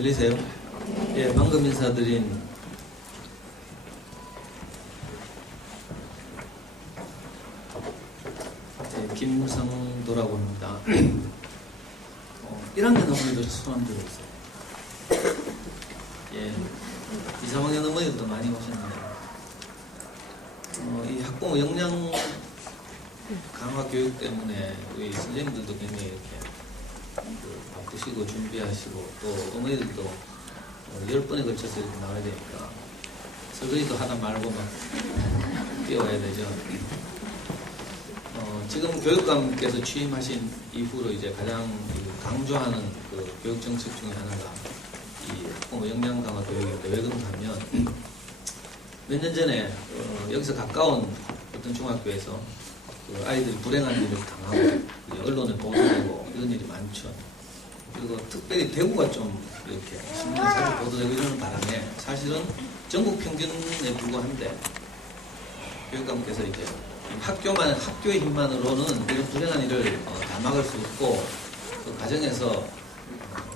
들리세요? 예, 방금 인사드린 김성도라고 합니다. 1학년 어머니도 손안 들고 있어요. 예, 2, 3학년 어머니들도 많이 오셨는데, 이 학부모 역량 강화 교육 때문에 우리 선생님들도 굉장히 이렇게 바쁘시고 준비하시고, 또 어머니들도 10번에 걸쳐서 이렇게 나와야 되니까 설거지도 하다 말고 막 뛰어와야 되죠. 지금 교육감께서 취임하신 이후로 이제 가장 강조하는 그 교육 정책 중에 하나가 이 학부모 역량 강화 교육인데, 왜 그런가 하면 몇 년 전에 여기서 가까운 어떤 중학교에서 그 아이들이 불행한 일을 당하고 언론에 보도되고 이런 일이 많죠. 그리고 특별히 대구가 좀 이렇게 신문에 자주 보도되고 이러는 바람에 사실은 전국 평균에 불과한데, 교육감께서 이제 학교의 힘만으로는 이런 불행한 일을 다 막을 수 없고, 그 과정에서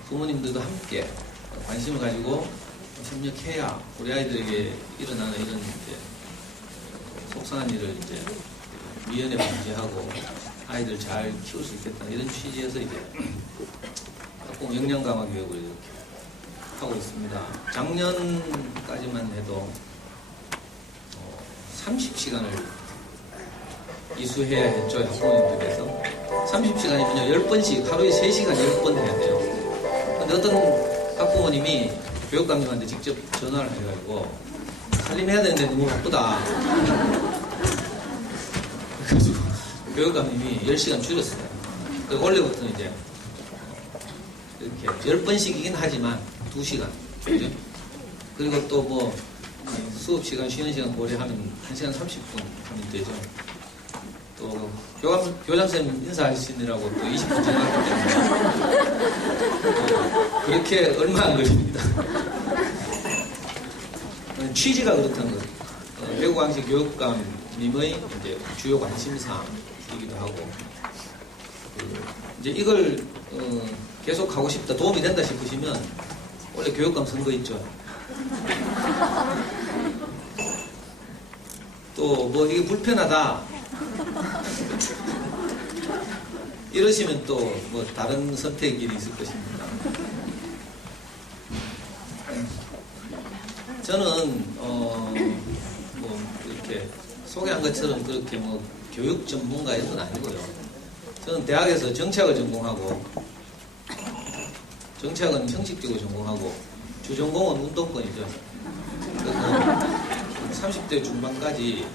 부모님들도 함께 관심을 가지고 협력해야 우리 아이들에게 일어나는 이런 이제 속상한 일을 이제 미연에 방지하고 아이들 잘 키울 수 있겠다, 이런 취지에서 이제 학부모 역량 강화 교육을 이렇게 하고 있습니다. 작년까지만 해도 30시간을 이수해야 했죠, 학부모님들께서. 30시간이면요 10번씩 하루에 3시간 10번 해야 돼요. 근데 어떤 학부모님이 교육감님한테 직접 전화를 해가지고 살림해야 되는데 너무 바쁘다. 그래가지고 교육감님이 10시간 줄였어요. 원래부터는 이제 이렇게 10번씩이긴 하지만 2시간. 그죠? 그리고 또 뭐 수업시간, 쉬는 시간 고려하면 1시간 30분 하면 되죠. 또 교장선생님 인사하시느라고 또 20분 지나갔기 때문에 그렇게 얼마 안 걸립니다. 취지가 그렇다는 거죠. 대구광시 교육감님의 이제 주요 관심사이기도 하고, 이제 이걸 계속 하고 싶다, 도움이 된다 싶으시면 원래 교육감 선거 있죠. 또 뭐 이게 불편하다 이러시면 또 뭐 다른 선택의 길이 있을 것입니다. 저는 뭐 이렇게 소개한 것처럼 그렇게 뭐 교육 전문가 이런 건 아니고요. 저는 대학에서 정치학을 전공하고, 정치학은 형식적으로 전공하고, 주전공은 운동권이죠. 그래서 30대 중반까지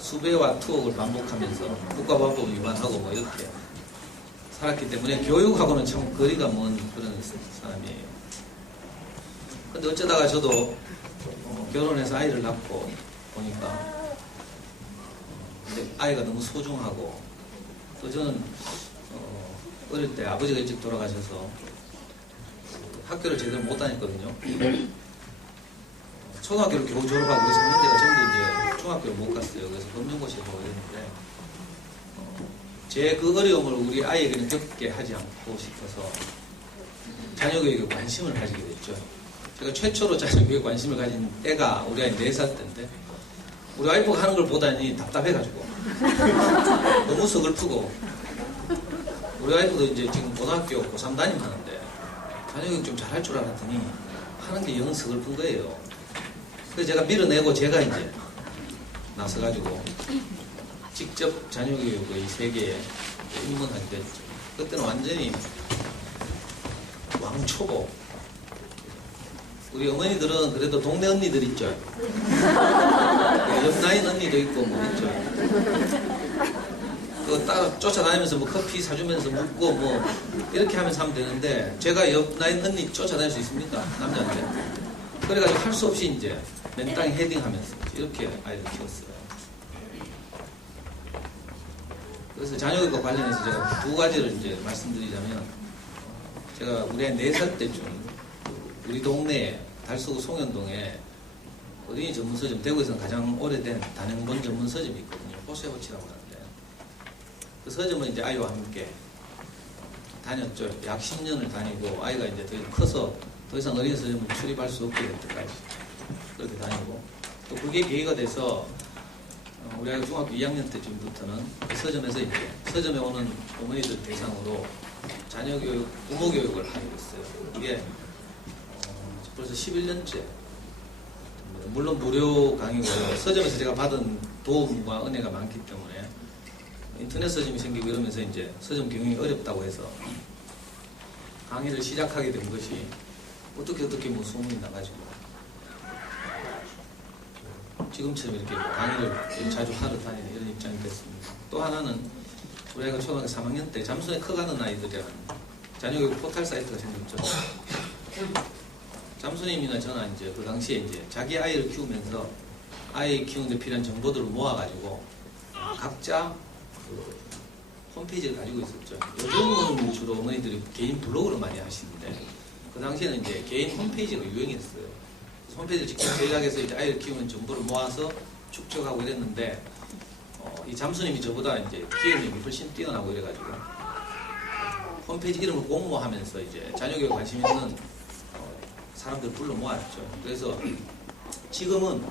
수배와 투옥을 반복하면서 국가보안법 위반하고 뭐 이렇게 살았기 때문에 교육하고는 참 거리가 먼 그런 사람이에요. 근데 어쩌다가 저도 결혼해서 아이를 낳고 보니까 아이가 너무 소중하고, 또 저는 어릴 때 아버지가 일찍 돌아가셔서 학교를 제대로 못 다녔거든요. 초등학교를 겨우 졸업하고 그래서 했는데가 전부 이제 중학교를 못 갔어요. 그래서 검정고시에 보고 이랬는데, 제 그 어려움을 우리 아이에게는 겪게 하지 않고 싶어서 자녀교육에 관심을 가지게 됐죠. 제가 최초로 자녀교육에 관심을 가진 때가 우리 아이 4살 때인데, 우리 와이프가 하는 걸 보다니 답답해가지고 너무 서글프고, 우리 와이프도 이제 지금 고등학교 고3 담임 하는데 자녀교육 좀 잘할 줄 알았더니 하는 게 영 서글픈 거예요. 그래서 제가 밀어내고 제가 이제 나서가지고 직접 자녀교육의 세계에 입문하게 됐죠. 그때는 완전히 왕초보. 우리 어머니들은 그래도 동네 언니들 있죠. 옆라인 언니도 있고 뭐 있죠. 그거 따라 쫓아다니면서 뭐 커피 사주면서 묻고 뭐 이렇게 하면서 하면 되는데, 제가 옆라인 언니 쫓아다닐 수 있습니까? 남자한테. 그래가지고 할 수 없이 이제 맨땅에 헤딩하면서 이렇게 아이를 키웠어요. 그래서 자녀교육과 관련해서 제가 2가지를 이제 말씀드리자면, 제가 우리 애 4살 때쯤 우리 동네에 달서구 송현동에 어린이 전문서점, 대구에서는 가장 오래된 단행본 전문서점이 있거든요. 호세호치라고 하는데, 그 서점은 이제 아이와 함께 다녔죠. 약 10년을 다니고, 아이가 이제 되게 커서 더 이상 어린이 서점을 출입할 수 없게 될 때까지 그렇게 다니고, 또 그게 계기가 돼서 우리 아이가 중학교 2학년 때쯤부터는 서점에서 이제 서점에 오는 어머니들 대상으로 자녀 교육, 부모 교육을 하게 됐어요. 이게 벌써 11년째. 물론 무료 강의고요. 서점에서 제가 받은 도움과 은혜가 많기 때문에 인터넷 서점이 생기고 이러면서 이제 서점 경영이 어렵다고 해서 강의를 시작하게 된 것이 어떻게 뭐 소문이 나가지고 지금처럼 이렇게 강의를 자주 하러 다니는 이런 입장이 됐습니다. 또 하나는 우리 아이가 초등학교 3학년 때 잠수에 커가는 아이들이라는 자녀교육 포털 사이트가 생겼죠. 잠수님이나 저나 이제 그 당시에 이제 자기 아이를 키우면서 아이 키우는데 필요한 정보들을 모아가지고 각자 그 홈페이지를 가지고 있었죠. 요즘은 주로 어머니들이 개인 블로그를 많이 하시는데 그 당시에는 이제 개인 홈페이지가 유행했어요. 홈페이지를 직접 제작해서 이제 아이를 키우는 정보를 모아서 축적하고 이랬는데 이 잠수님이 저보다 이제 기획력이 훨씬 뛰어나고 이래가지고 홈페이지 이름을 공모하면서 이제 자녀교육 관심 있는 사람들 불러 모았죠. 그래서 지금은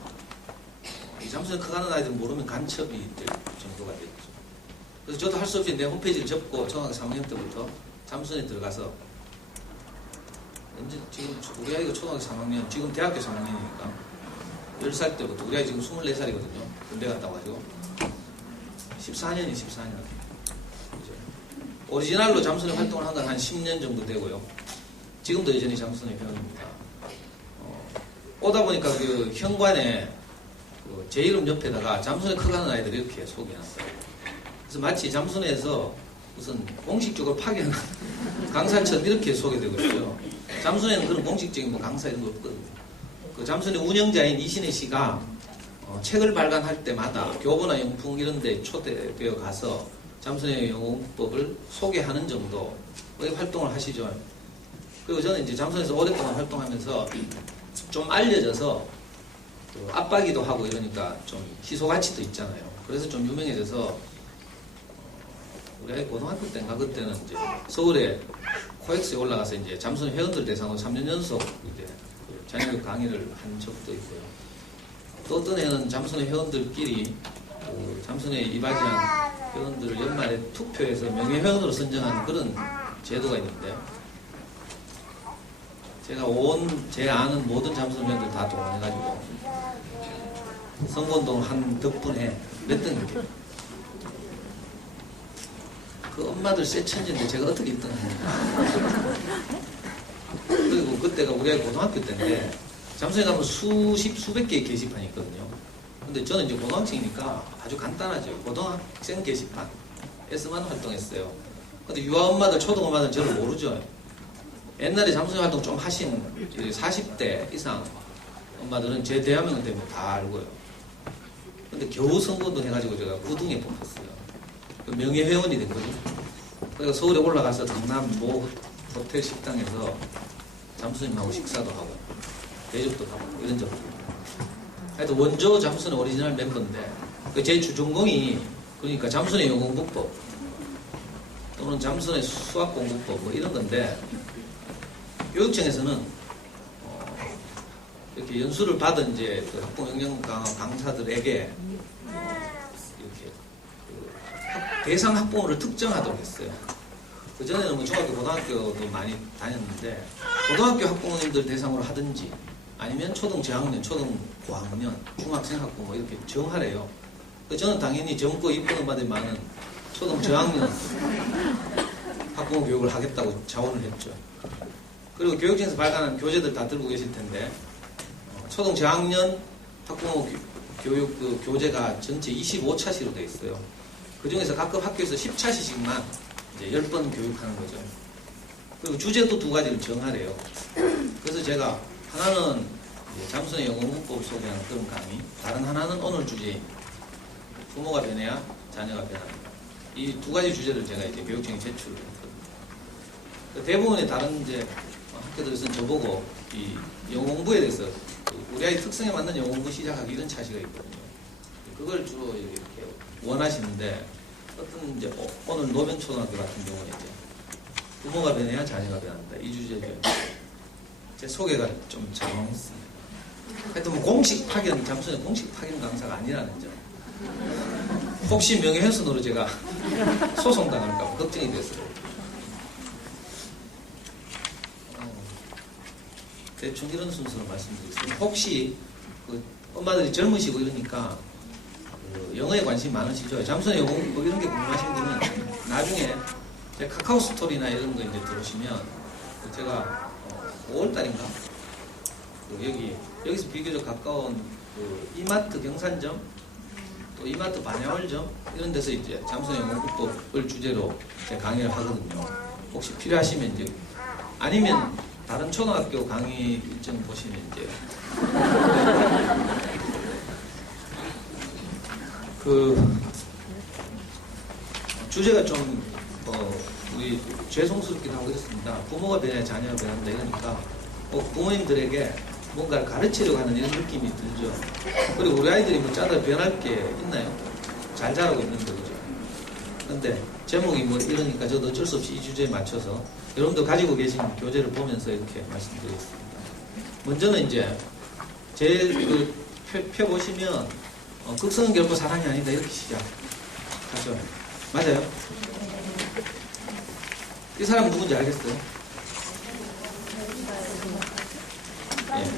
이 잠수에 커가는 아이들 모르면 간첩이 될 정도가 됐죠. 그래서 저도 할 수 없이 내 홈페이지를 접고 초등학교 3학년 때부터 잠수에 들어가서 이제 지금 우리 아이가 초등학교 3학년, 지금 대학교 3학년이니까 10살 때부터 우리 아이 지금 24살이거든요. 군대 갔다 와가지고 14년이 14년. 이제 오리지널로 잠수에 활동을 한 건 한 10년 정도 되고요. 지금도 여전히 잠수의 회원입니다. 오다 보니까 그 현관에 제 이름 옆에다가 잠수에 커가는 아이들 이렇게 소개해놨어요. 그래서 마치 잠수에서 무슨 공식적으로 파견 강사처럼 이렇게 소개되고 있어요. 잠수에는 그런 공식적인 뭐 강사 이런 거 없거든요. 그 잠수의 운영자인 이신혜 씨가 책을 발간할 때마다 교보나 영풍 이런 데 초대되어 가서 잠수의 영어법을 소개하는 정도의 활동을 하시죠. 그리고 저는 이제 잠수에서 오랫동안 활동하면서 좀 알려져서 압박이도 하고 이러니까 좀 희소 가치도 있잖아요. 그래서 좀 유명해져서 우리 아이 고등학교 때인가 그때는 이제 서울에 코엑스에 올라가서 이제 잠수는 회원들 대상으로 3년 연속 이제 자녀교육 강의를 한 적도 있고요. 또 어떤 애는 잠수의 회원들끼리 잠수에 이바지한 회원들을 연말에 투표해서 명예회원으로 선정하는 그런 제도가 있는데 제가 제 아는 모든 잠수회원들 다 동원해가지고 선거운동 한 덕분에 몇 등이에요. 그 엄마들 쎄 천지인데 제가 어떻게 1등 합니까? 그리고 그때가 우리 아이 고등학교 때인데 잠수에 가면 수백 개의 게시판이 있거든요. 근데 저는 이제 고등학생이니까 아주 간단하죠. 고등학생 게시판에서만 활동했어요. 근데 유아 엄마들, 초등 엄마들 저를 모르죠. 옛날에 잠수의 활동 좀 하신 40대 이상 엄마들은 제 대화명 때문에 다 알고요. 근데 겨우 선거운동 해가지고 제가 우등에 뽑혔어요. 명예회원이 된 거죠. 그래서 서울에 올라가서 강남 모 호텔 식당에서 잠수님하고 식사도 하고 대접도 하고 이런 적도 있고. 하여튼 원조 잠수는 오리지널 멤버인데 제 주전공이 그러니까 잠수의 영어공부법 또는 잠수의 수학공부법 뭐 이런 건데 교육청에서는 이렇게 연수를 받은 이제 그 학부영양 강사들에게 이렇게 대상 학부모를 특정하도록 했어요. 그 전에는 뭐 중학교, 고등학교도 많이 다녔는데 고등학교 학부모님들 대상으로 하든지 아니면 초등 저학년, 초등 고학년, 중학생 학부모 이렇게 정하래요. 저는 당연히 정부 입학 받을 많은 초등 저학년 학부모 교육을 하겠다고 자원을 했죠. 그리고 교육청에서 발간한 교재들 다 들고 계실 텐데 초등 저학년 학부모 교육 그 교재가 전체 25차시로 되어 있어요. 그 중에서 각급 학교에서 10차시씩만 이제 10번 교육하는 거죠. 그리고 주제도 2가지를 정하래요. 그래서 제가 하나는 잠수의 영어문법을 소개하는 그런 강의, 다른 하나는 오늘 주제인 부모가 변해야 자녀가 변합니다. 이 2가지 주제를 제가 이제 교육청에 제출을 했거든요. 대부분의 다른 이제 학교들에서는 저보고 이 영어 공부에 대해서 우리 아이 특성에 맞는 영어 공부 시작하기 이런 차시가 있거든요. 그걸 주로 이렇게 원하시는데 어떤 이제 오늘 노변초등학교 같은 경우에 이제 부모가 변해야 자녀가 변한다 이 주제죠. 제 소개가 좀 잘못했습니다. 하여튼 뭐 공식 파견, 잠수는 공식 파견 강사가 아니라는 점. 혹시 명예훼손으로 제가 소송당할까 봐 걱정이 됐어요. 대충 이런 순서로 말씀드리겠습니다. 혹시 그 엄마들이 젊으시고 이러니까 그 영어에 관심 많으시죠? 잠수는 영어 뭐 이런 게 궁금하신 분은 나중에 제 카카오 스토리나 이런 거 이제 들어오시면 제가 5월달인가 여기서 비교적 가까운 그 이마트 경산점 또 이마트 반야월점 이런 데서 이제 잠수는 영어국법을 주제로 제가 강의를 하거든요. 혹시 필요하시면 이제 아니면 다른 초등학교 강의 일정 보시면 이제 그 주제가 좀 우리 죄송스럽기도 하고 이렇습니다. 부모가 변해야 자녀가 변한다 이러니까 부모님들에게 뭔가를 가르치려고 하는 이런 느낌이 들죠. 그리고 우리 아이들이 뭐 짜다 변할 게 있나요? 잘 자라고 있는 거죠. 그런데 제목이 뭐 이러니까 저도 어쩔 수 없이 이 주제에 맞춰서 여러분도 가지고 계신 교재를 보면서 이렇게 말씀드리겠습니다. 먼저는 이제 제 표 보시면 극성은 결코 사랑이 아니다 이렇게 시작하죠. 맞아요? 이 사람 누군지 알겠어요? 예.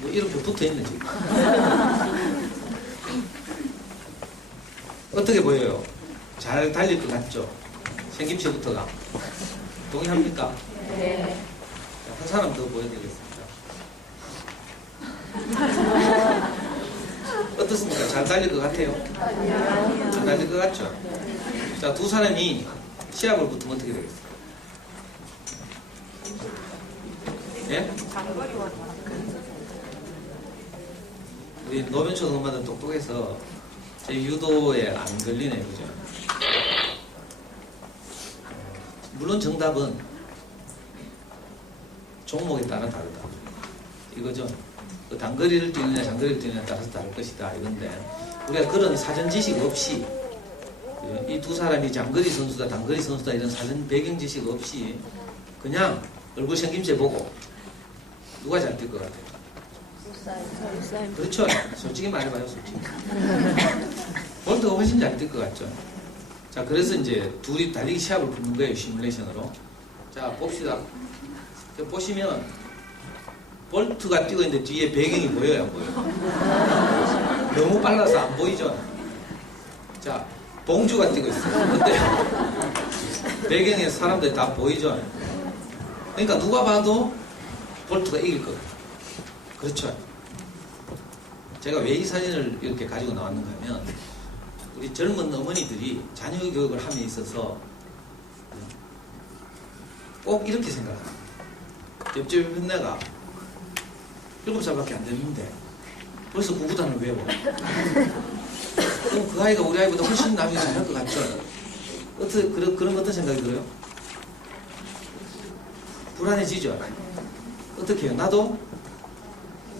뭐 이렇게 붙어있는 지금. 어떻게 보여요? 잘 달릴 것 같죠? 생김새부터가. 동의합니까? 네. 한 사람 더 보여드리겠습니다. 어떻습니까? 잘 달릴 것 같아요? 잘 달릴 것 같죠? 자, 두 사람이 시합을 붙으면 어떻게 되겠습니까? 예? 우리 노변초등 엄마들 똑똑해서 제 유도에 안 걸리네, 그죠? 물론 정답은 종목에 따라 다르다. 이거죠. 그 단거리를 뛰느냐 장거리를 뛰느냐에 따라서 다를 것이다. 이건데 우리가 그런 사전 지식 없이 이 두 사람이 장거리 선수다 단거리 선수다 이런 사전 배경 지식 없이 그냥 얼굴 생김새 보고 누가 잘 뛸 것 같아요? 그렇죠. 솔직히 말해봐요. 솔직히. 볼트가 훨씬 잘 뛸 것 같죠. 자, 그래서 이제 둘이 달리기 시합을 붙는 거예요. 시뮬레이션으로. 자, 봅시다. 보시면 볼트가 뛰고 있는데 뒤에 배경이 보여요? 안 보여요? 너무 빨라서 안 보이죠? 자, 봉주가 뛰고 있어요. 어때요? 배경에 사람들이 다 보이죠? 그러니까 누가 봐도 볼트가 이길 것 같아요. 그렇죠? 제가 왜 이 사진을 이렇게 가지고 나왔는가 하면 우리 젊은 어머니들이 자녀 교육을 함에 있어서 꼭 이렇게 생각합니다. 옆집 현내가 7살밖에 안 됐는데 벌써 구구단을 외워. 그럼 그 아이가 우리 아이보다 훨씬 나중에 잘할 것 같죠? 그런 어떤 생각이 들어요? 불안해지죠? 어떻게 해요? 나도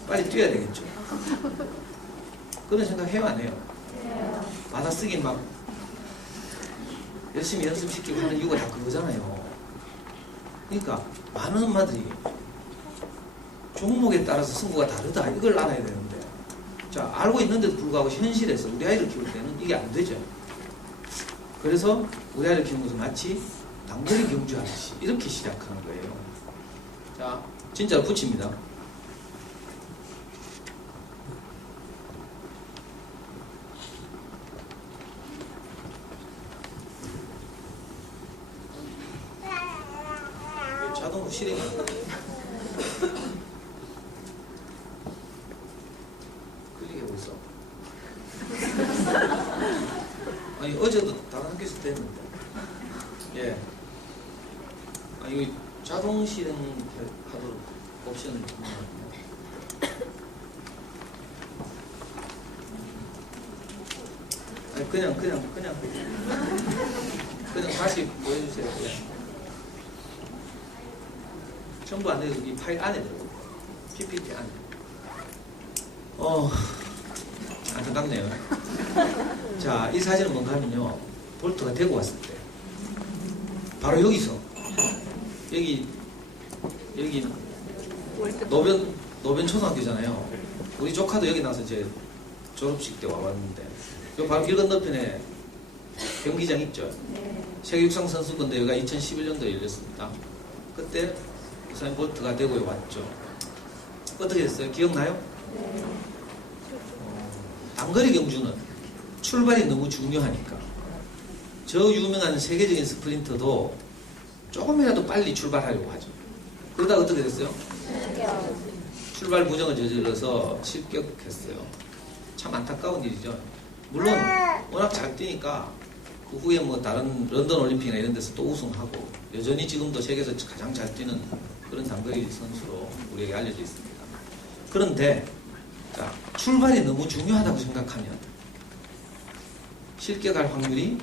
빨리 뛰어야 되겠죠? 그런 생각 해요, 안 해요? 받아쓰기 막 열심히 연습시키고 하는 이유가 다 그거잖아요. 그러니까 많은 엄마들이 종목에 따라서 승부가 다르다 이걸 알아야 되는데 자, 알고 있는데도 불구하고 현실에서 우리 아이를 키울 때는 이게 안 되죠. 그래서 우리 아이를 키우는 것은 마치 단거리 경주하듯이 이렇게 시작하는 거예요. 자, 진짜로 붙입니다. 자동 실행이 안 돼요. 클릭해보고 있어. 아니, 어제도 다른 학교에서 됐는데. 예. 아, 이거 자동 실행하도록 옵션을 주문하거든요. 아니, 그냥 다시 보여주세요. 그냥. 전부 안 돼도 이 파일 안에 들어요. PPT 안에. 안타깝네요. 자, 이 사진은 뭔가 하면요. 볼트가 되고 왔을 때. 바로 여기서. 여기 노변 초등학교잖아요. 우리 조카도 여기 나서 제 졸업식 때 와봤는데, 요 바로 길 건너편에 경기장 있죠. 세계 육상 선수권 대회가 2011년도에 열렸습니다. 그때 우사인 볼트가 대구에 왔죠. 어떻게 됐어요? 기억나요? 단거리 경주는 출발이 너무 중요하니까 저 유명한 세계적인 스프린터도 조금이라도 빨리 출발하려고 하죠. 그러다 어떻게 됐어요? 출발 부정을 저질러서 실격했어요. 참 안타까운 일이죠. 물론 워낙 잘 뛰니까 그 후에 뭐 다른 런던 올림픽이나 이런 데서 또 우승하고 여전히 지금도 세계에서 가장 잘 뛰는 그런 단거리 선수로 우리에게 알려져 있습니다. 그런데 자, 출발이 너무 중요하다고 생각하면 실격할 확률이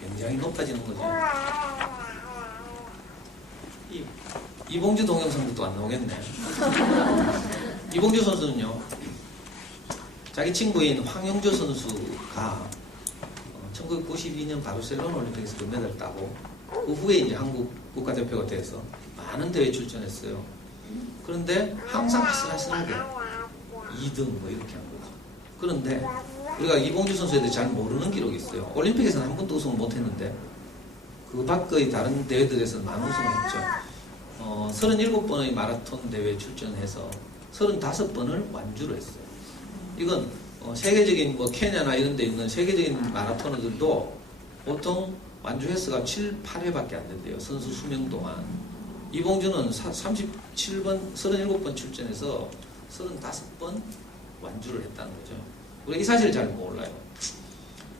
굉장히 높아지는 거죠. 이봉주 동영상도 또 안 나오겠네. 이봉주 선수는요, 자기 친구인 황영조 선수가 1992년 바르셀로나 올림픽에서 금메달을 따고 그 후에 이제 한국 국가대표가 돼서 많은 대회 출전했어요. 그런데 항상 아슬아슬하게 2등 뭐 이렇게 한 거죠. 그런데 우리가 이봉주 선수에 대해 잘 모르는 기록이 있어요. 올림픽에서는 한 번도 우승을 못했는데 그 밖의 다른 대회들에서는 많은 우승을 했죠. 37번의 마라톤 대회에 출전해서 35번을 완주를 했어요. 이건 세계적인 뭐 케냐나 이런 데 있는 세계적인 마라토너들도 보통 완주 횟수가 7, 8회밖에 안 된대요. 선수 수명 동안. 이봉주는 37번 출전해서 35번 완주를 했다는 거죠. 우리가 이 사실을 잘 몰라요.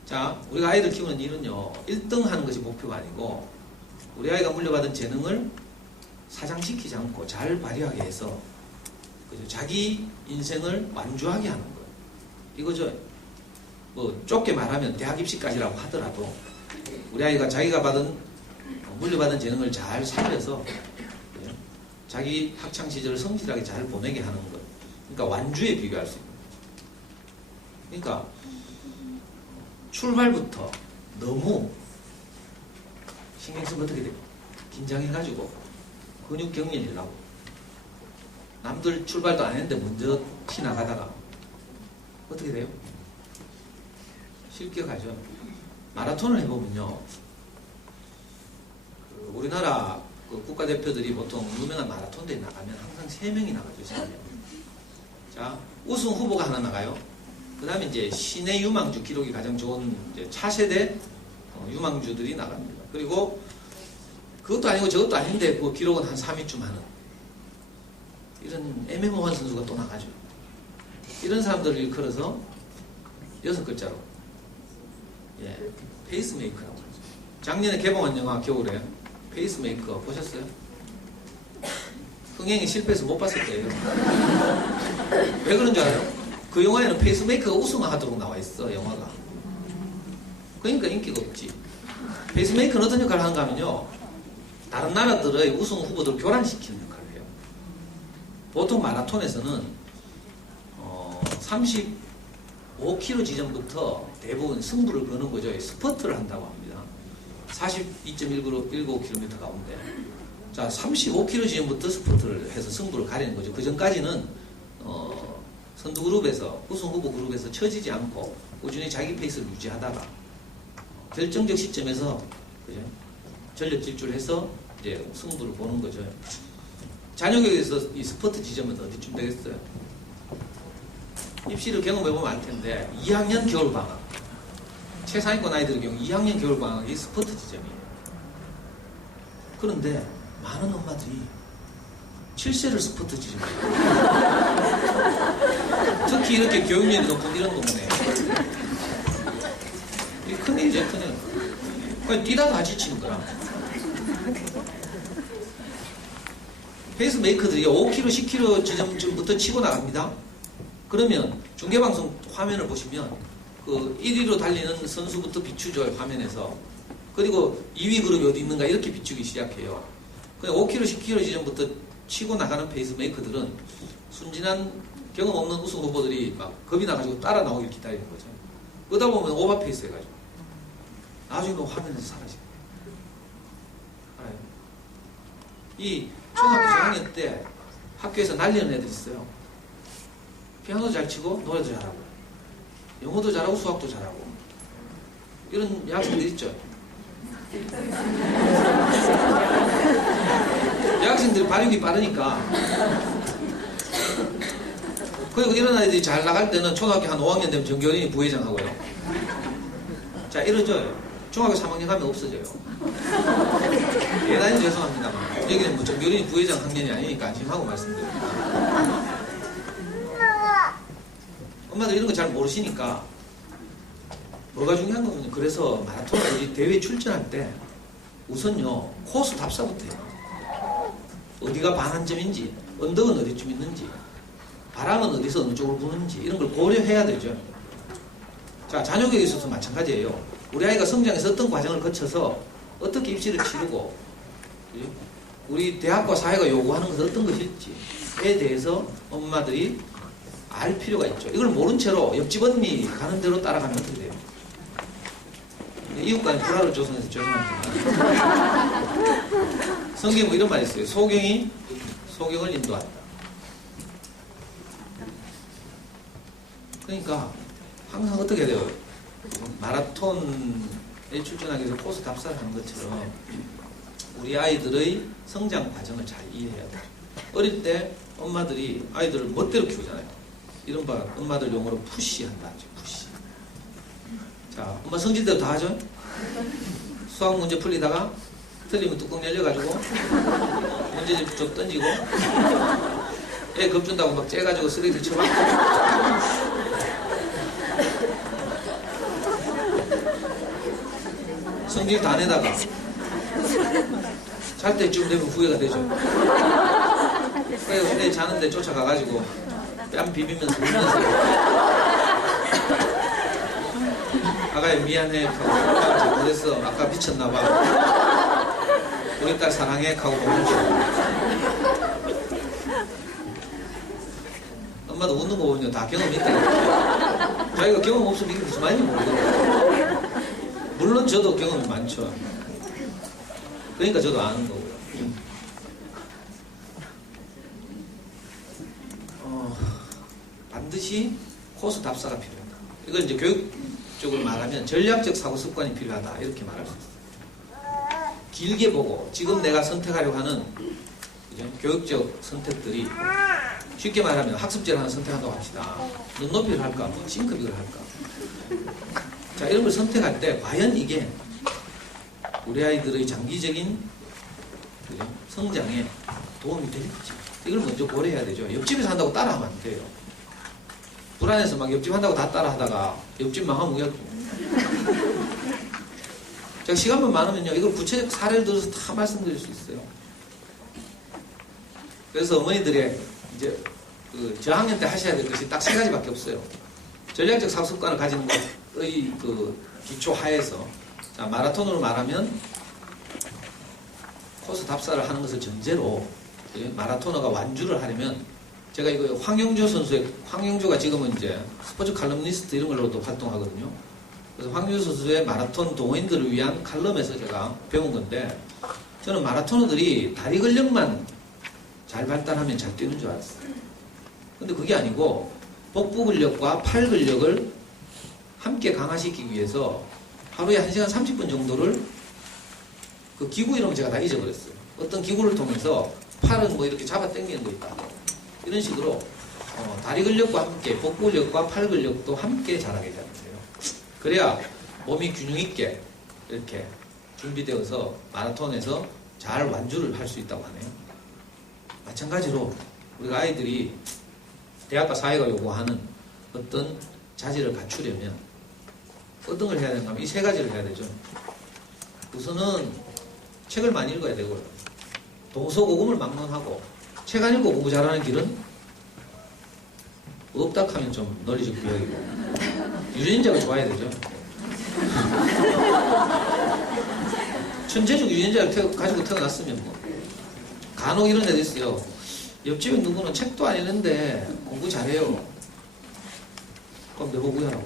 자, 우리가 아이들 키우는 일은요, 1등 하는 것이 목표가 아니고 우리 아이가 물려받은 재능을 사장시키지 않고 잘 발휘하게 해서 그죠? 자기 인생을 완주하게 하는 거예요. 이거죠. 뭐 좁게 말하면 대학 입시까지라고 하더라도 우리 아이가 자기가 물려받은 재능을 잘 살려서 그죠? 자기 학창 시절을 성실하게 잘 보내게 하는 것. 그러니까 완주에 비교할 수 있는 거죠. 그러니까 출발부터 너무 신경 쓰면 어떻게 돼요? 긴장해가지고 근육 격리를 하고 남들 출발도 안 했는데 먼저 지나가다가 어떻게 돼요? 실격하죠. 마라톤을 해보면요, 우리나라 국가대표들이 보통 유명한 마라톤 대회 나가면 항상 3명이 나가죠. 3명. 자, 우승 후보가 하나 나가요. 그 다음에 이제 시내 유망주, 기록이 가장 좋은 이제 차세대 유망주들이 나갑니다. 그리고 그것도 아니고 저것도 아닌데 그 기록은 한 3위쯤 하는 이런 애매모호한 선수가 또 나가죠. 이런 사람들을 일컬어서 6글자로 페이스메이커라고 하죠. 작년에 개봉한 영화 겨울에 페이스메이커 보셨어요? 흥행이 실패해서 못 봤을 거예요. 왜 그런 줄 알아요? 그 영화에는 페이스메이커가 우승하도록 나와 있어, 영화가. 그러니까 인기가 없지. 페이스메이커는 어떤 역할을 하는가 하면요, 다른 나라들의 우승 후보들을 교란시키는 역할을 해요. 보통 마라톤에서는 35km 지점부터 대부분 승부를 거는 거죠. 스퍼트를 한다고 합니다. 42.19km 가운데. 자, 35km 지점부터 스퍼트를 해서 승부를 가리는 거죠. 그 전까지는 선두 그룹에서, 우승 후보 그룹에서 처지지 않고 꾸준히 자기 페이스를 유지하다가 결정적 시점에서 그죠? 전력 질주를 해서 이제 승부를 보는 거죠. 자녀교육에서 이 스퍼트 지점은 어디쯤 되겠어요? 입시를 경험해보면 알 텐데 2학년 겨울방학, 최상위권 아이들의 경우 2학년 겨울방학이 스퍼트 지점이에요. 그런데 많은 엄마들이 7세를 스퍼트 지점이에요. 특히 이렇게 교육열이 높은 이런 동네, 이게 큰일이죠. 큰일. 그냥 뛰다 다 지치는 거라. 페이스메이커들이 5km, 10km 지점쯤부터 치고 나갑니다. 그러면 중계방송 화면을 보시면 그 1위로 달리는 선수부터 비추죠, 화면에서. 그리고 2위 그룹이 어디 있는가 이렇게 비추기 시작해요. 그냥 5km, 10km 지점부터 치고 나가는 페이스메이커들은 순진한 경험 없는 우승 후보들이 막 겁이 나가지고 따라 나오길 기다리는 거죠. 그러다 보면 오버페이스 해가지고 나중에 뭐 화면에서 사라지고. 알아요? 이 초등학교 4학년 때 학교에서 날리는 애들 있어요. 피아노도 잘 치고 노래도 잘하고 영어도 잘하고 수학도 잘하고 이런 여학생들 있죠. 여학생들이 발육이 빠르니까 그리고 이런 아이들이 잘 나갈 때는 초등학교 한 5학년 되면 정교린이 부회장하고요. 자, 이러죠. 중학교 3학년 가면 없어져요. 대단히 죄송합니다만 여기는 뭐 정교린이 부회장 학년이 아니니까 안심하고 말씀드립니다. 엄마들 이런 거 잘 모르시니까 뭐가 중요한 거면 그래서 마라톤 대회 출전할 때 우선요 코스 답사부터 해요. 어디가 반환점인지 언덕은 어디쯤 있는지 바람은 어디서 어느 쪽으로 부는지 이런 걸 고려해야 되죠. 자, 자녀교육에 있어서 마찬가지예요. 우리 아이가 성장해서 어떤 과정을 거쳐서 어떻게 입시를 치르고 우리 대학과 사회가 요구하는 것은 어떤 것일지에 대해서 엄마들이 알 필요가 있죠. 이걸 모른 채로 옆집 언니 가는 대로 따라가면 어떻게 돼요? 이웃간에 불화를 조성해서 죄송합니다. 성경에 뭐 이런 말이 있어요. 소경이 소경을 인도한다. 그러니까 항상 어떻게 돼요? 마라톤에 출전하기 위해서 코스 답사를 하는 것처럼 우리 아이들의 성장 과정을 잘 이해해야 돼요. 어릴 때 엄마들이 아이들을 멋대로 키우잖아요. 이런 바 엄마들 용어로 푸시한다 하죠. 푸시. 자, 엄마 성질대로 다 하죠. 수학 문제 풀리다가 틀리면 뚜껑 열려가지고 문제집 좀 던지고 애 겁준다고 막 째가지고 쓰레기를 쳐박고 성질 다 내다가 잘 때쯤 되면 후회가 되죠. 그래서 애 자는데 쫓아가가지고 뺨 비비면서 울면서 아가야 미안해 하고 잘못했어 아까 미쳤나봐 우리 딸 사랑해 하고 보면서 엄마도 웃는 거 보면 다 경험이 있다. 자기가 경험 없으면 이게 무슨 말인지 모르거든요. 물론 저도 경험이 많죠. 그러니까 저도 아는 거고요. 반드시 코스 답사가 필요하다. 이걸 이제 교육적으로 말하면 전략적 사고 습관이 필요하다. 이렇게 말할 수 있어요. 길게 보고 지금 내가 선택하려고 하는 그죠? 교육적 선택들이 쉽게 말하면 학습제를 하나 선택한다고 합시다. 눈높이를 할까? 뭐 싱크빅을 할까? 자, 이런 걸 선택할 때 과연 이게 우리 아이들의 장기적인 그죠? 성장에 도움이 될지 이걸 먼저 고려해야 되죠. 옆집에서 한다고 따라하면 안 돼요. 불안해서 막 옆집 한다고 다 따라하다가 옆집 망하면 우야죠. 제가 시간만 많으면요 이걸 구체적 사례를 들어서 다 말씀드릴 수 있어요. 그래서 어머니들의 이제 그 저학년 때 하셔야 될 것이 딱 3가지밖에 없어요. 전략적 사고 습관을 가지는 것의 그 기초 하에서 자, 마라톤으로 말하면 코스 답사를 하는 것을 전제로 마라토너가 완주를 하려면 제가 이거 황영조가 지금은 이제 스포츠 칼럼니스트 이런 걸로도 활동하거든요. 그래서 황영조 선수의 마라톤 동호인들을 위한 칼럼에서 제가 배운 건데 저는 마라토너들이 다리 근력만 잘 발달하면 잘 뛰는 줄 알았어요. 근데 그게 아니고 복부 근력과 팔 근력을 함께 강화시키기 위해서 하루에 1시간 30분 정도를 그 기구 이름 제가 다 잊어버렸어요. 어떤 기구를 통해서 팔은 뭐 이렇게 잡아 당기는 거 있다. 이런 식으로 다리 근력과 함께 복부 근력과 팔 근력도 함께 자라게 되는 거예요. 그래야 몸이 균형 있게 이렇게 준비되어서 마라톤에서 잘 완주를 할 수 있다고 하네요. 마찬가지로 우리가 아이들이 대학과 사회가 요구하는 어떤 자질을 갖추려면 어떤 걸 해야 되는가 하면 이 3가지를 해야 되죠. 우선은 책을 많이 읽어야 되고요. 동서고금을 막론하고 책 안 읽고 공부 잘하는 길은 없다 하면 좀 논리적 비약이고 유전자가 좋아야 되죠. 천재적 유전자를 가지고 태어났으면 뭐 간혹 이런 애도 있어요. 옆집에 누구는 책도 안 읽는데 공부 잘해요. 그럼 내보고 우야라고.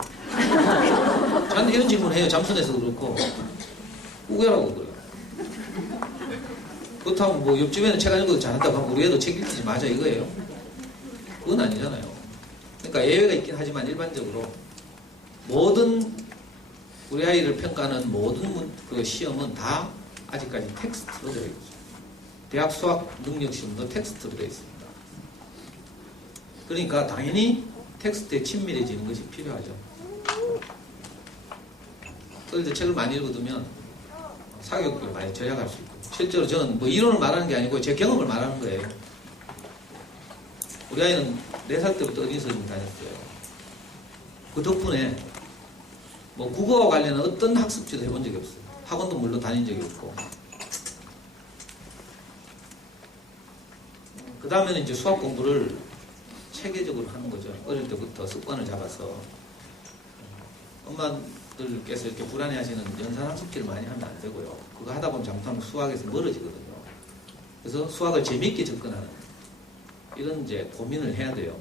저한테 이런 질문 해요. 잠수에서도 그렇고 우야라고 그래요. 그렇다고 뭐 옆집에는 책 안 읽어도 잘한다고 하면 우리 애도 책 읽지 맞아 이거예요? 그건 아니잖아요. 그러니까 예외가 있긴 하지만 일반적으로 모든 우리 아이를 평가하는 모든 그 시험은 다 아직까지 텍스트로 되어 있죠. 대학 수학 능력 시험도 텍스트로 되어 있습니다. 그러니까 당연히 텍스트에 친밀해지는 것이 필요하죠. 그래서 책을 많이 읽어두면 사교육을 많이 절약할 수 있고, 실제로 저는 뭐 이론을 말하는 게 아니고 제 경험을 말하는 거예요. 우리 아이는 4살 때부터 어린이집을 다녔어요. 그 덕분에 뭐 국어와 관련한 어떤 학습지도 해본 적이 없어요. 학원도 물론 다닌 적이 없고. 그 다음에는 이제 수학 공부를 체계적으로 하는 거죠. 어릴 때부터 습관을 잡아서. 엄마들께서 이렇게 불안해하시는 연산 학습지를 많이 하면 안 되고요. 그거 하다 보면 잘못하면 수학에서 멀어지거든요. 그래서 수학을 재미있게 접근하는 이런 이제 고민을 해야 돼요.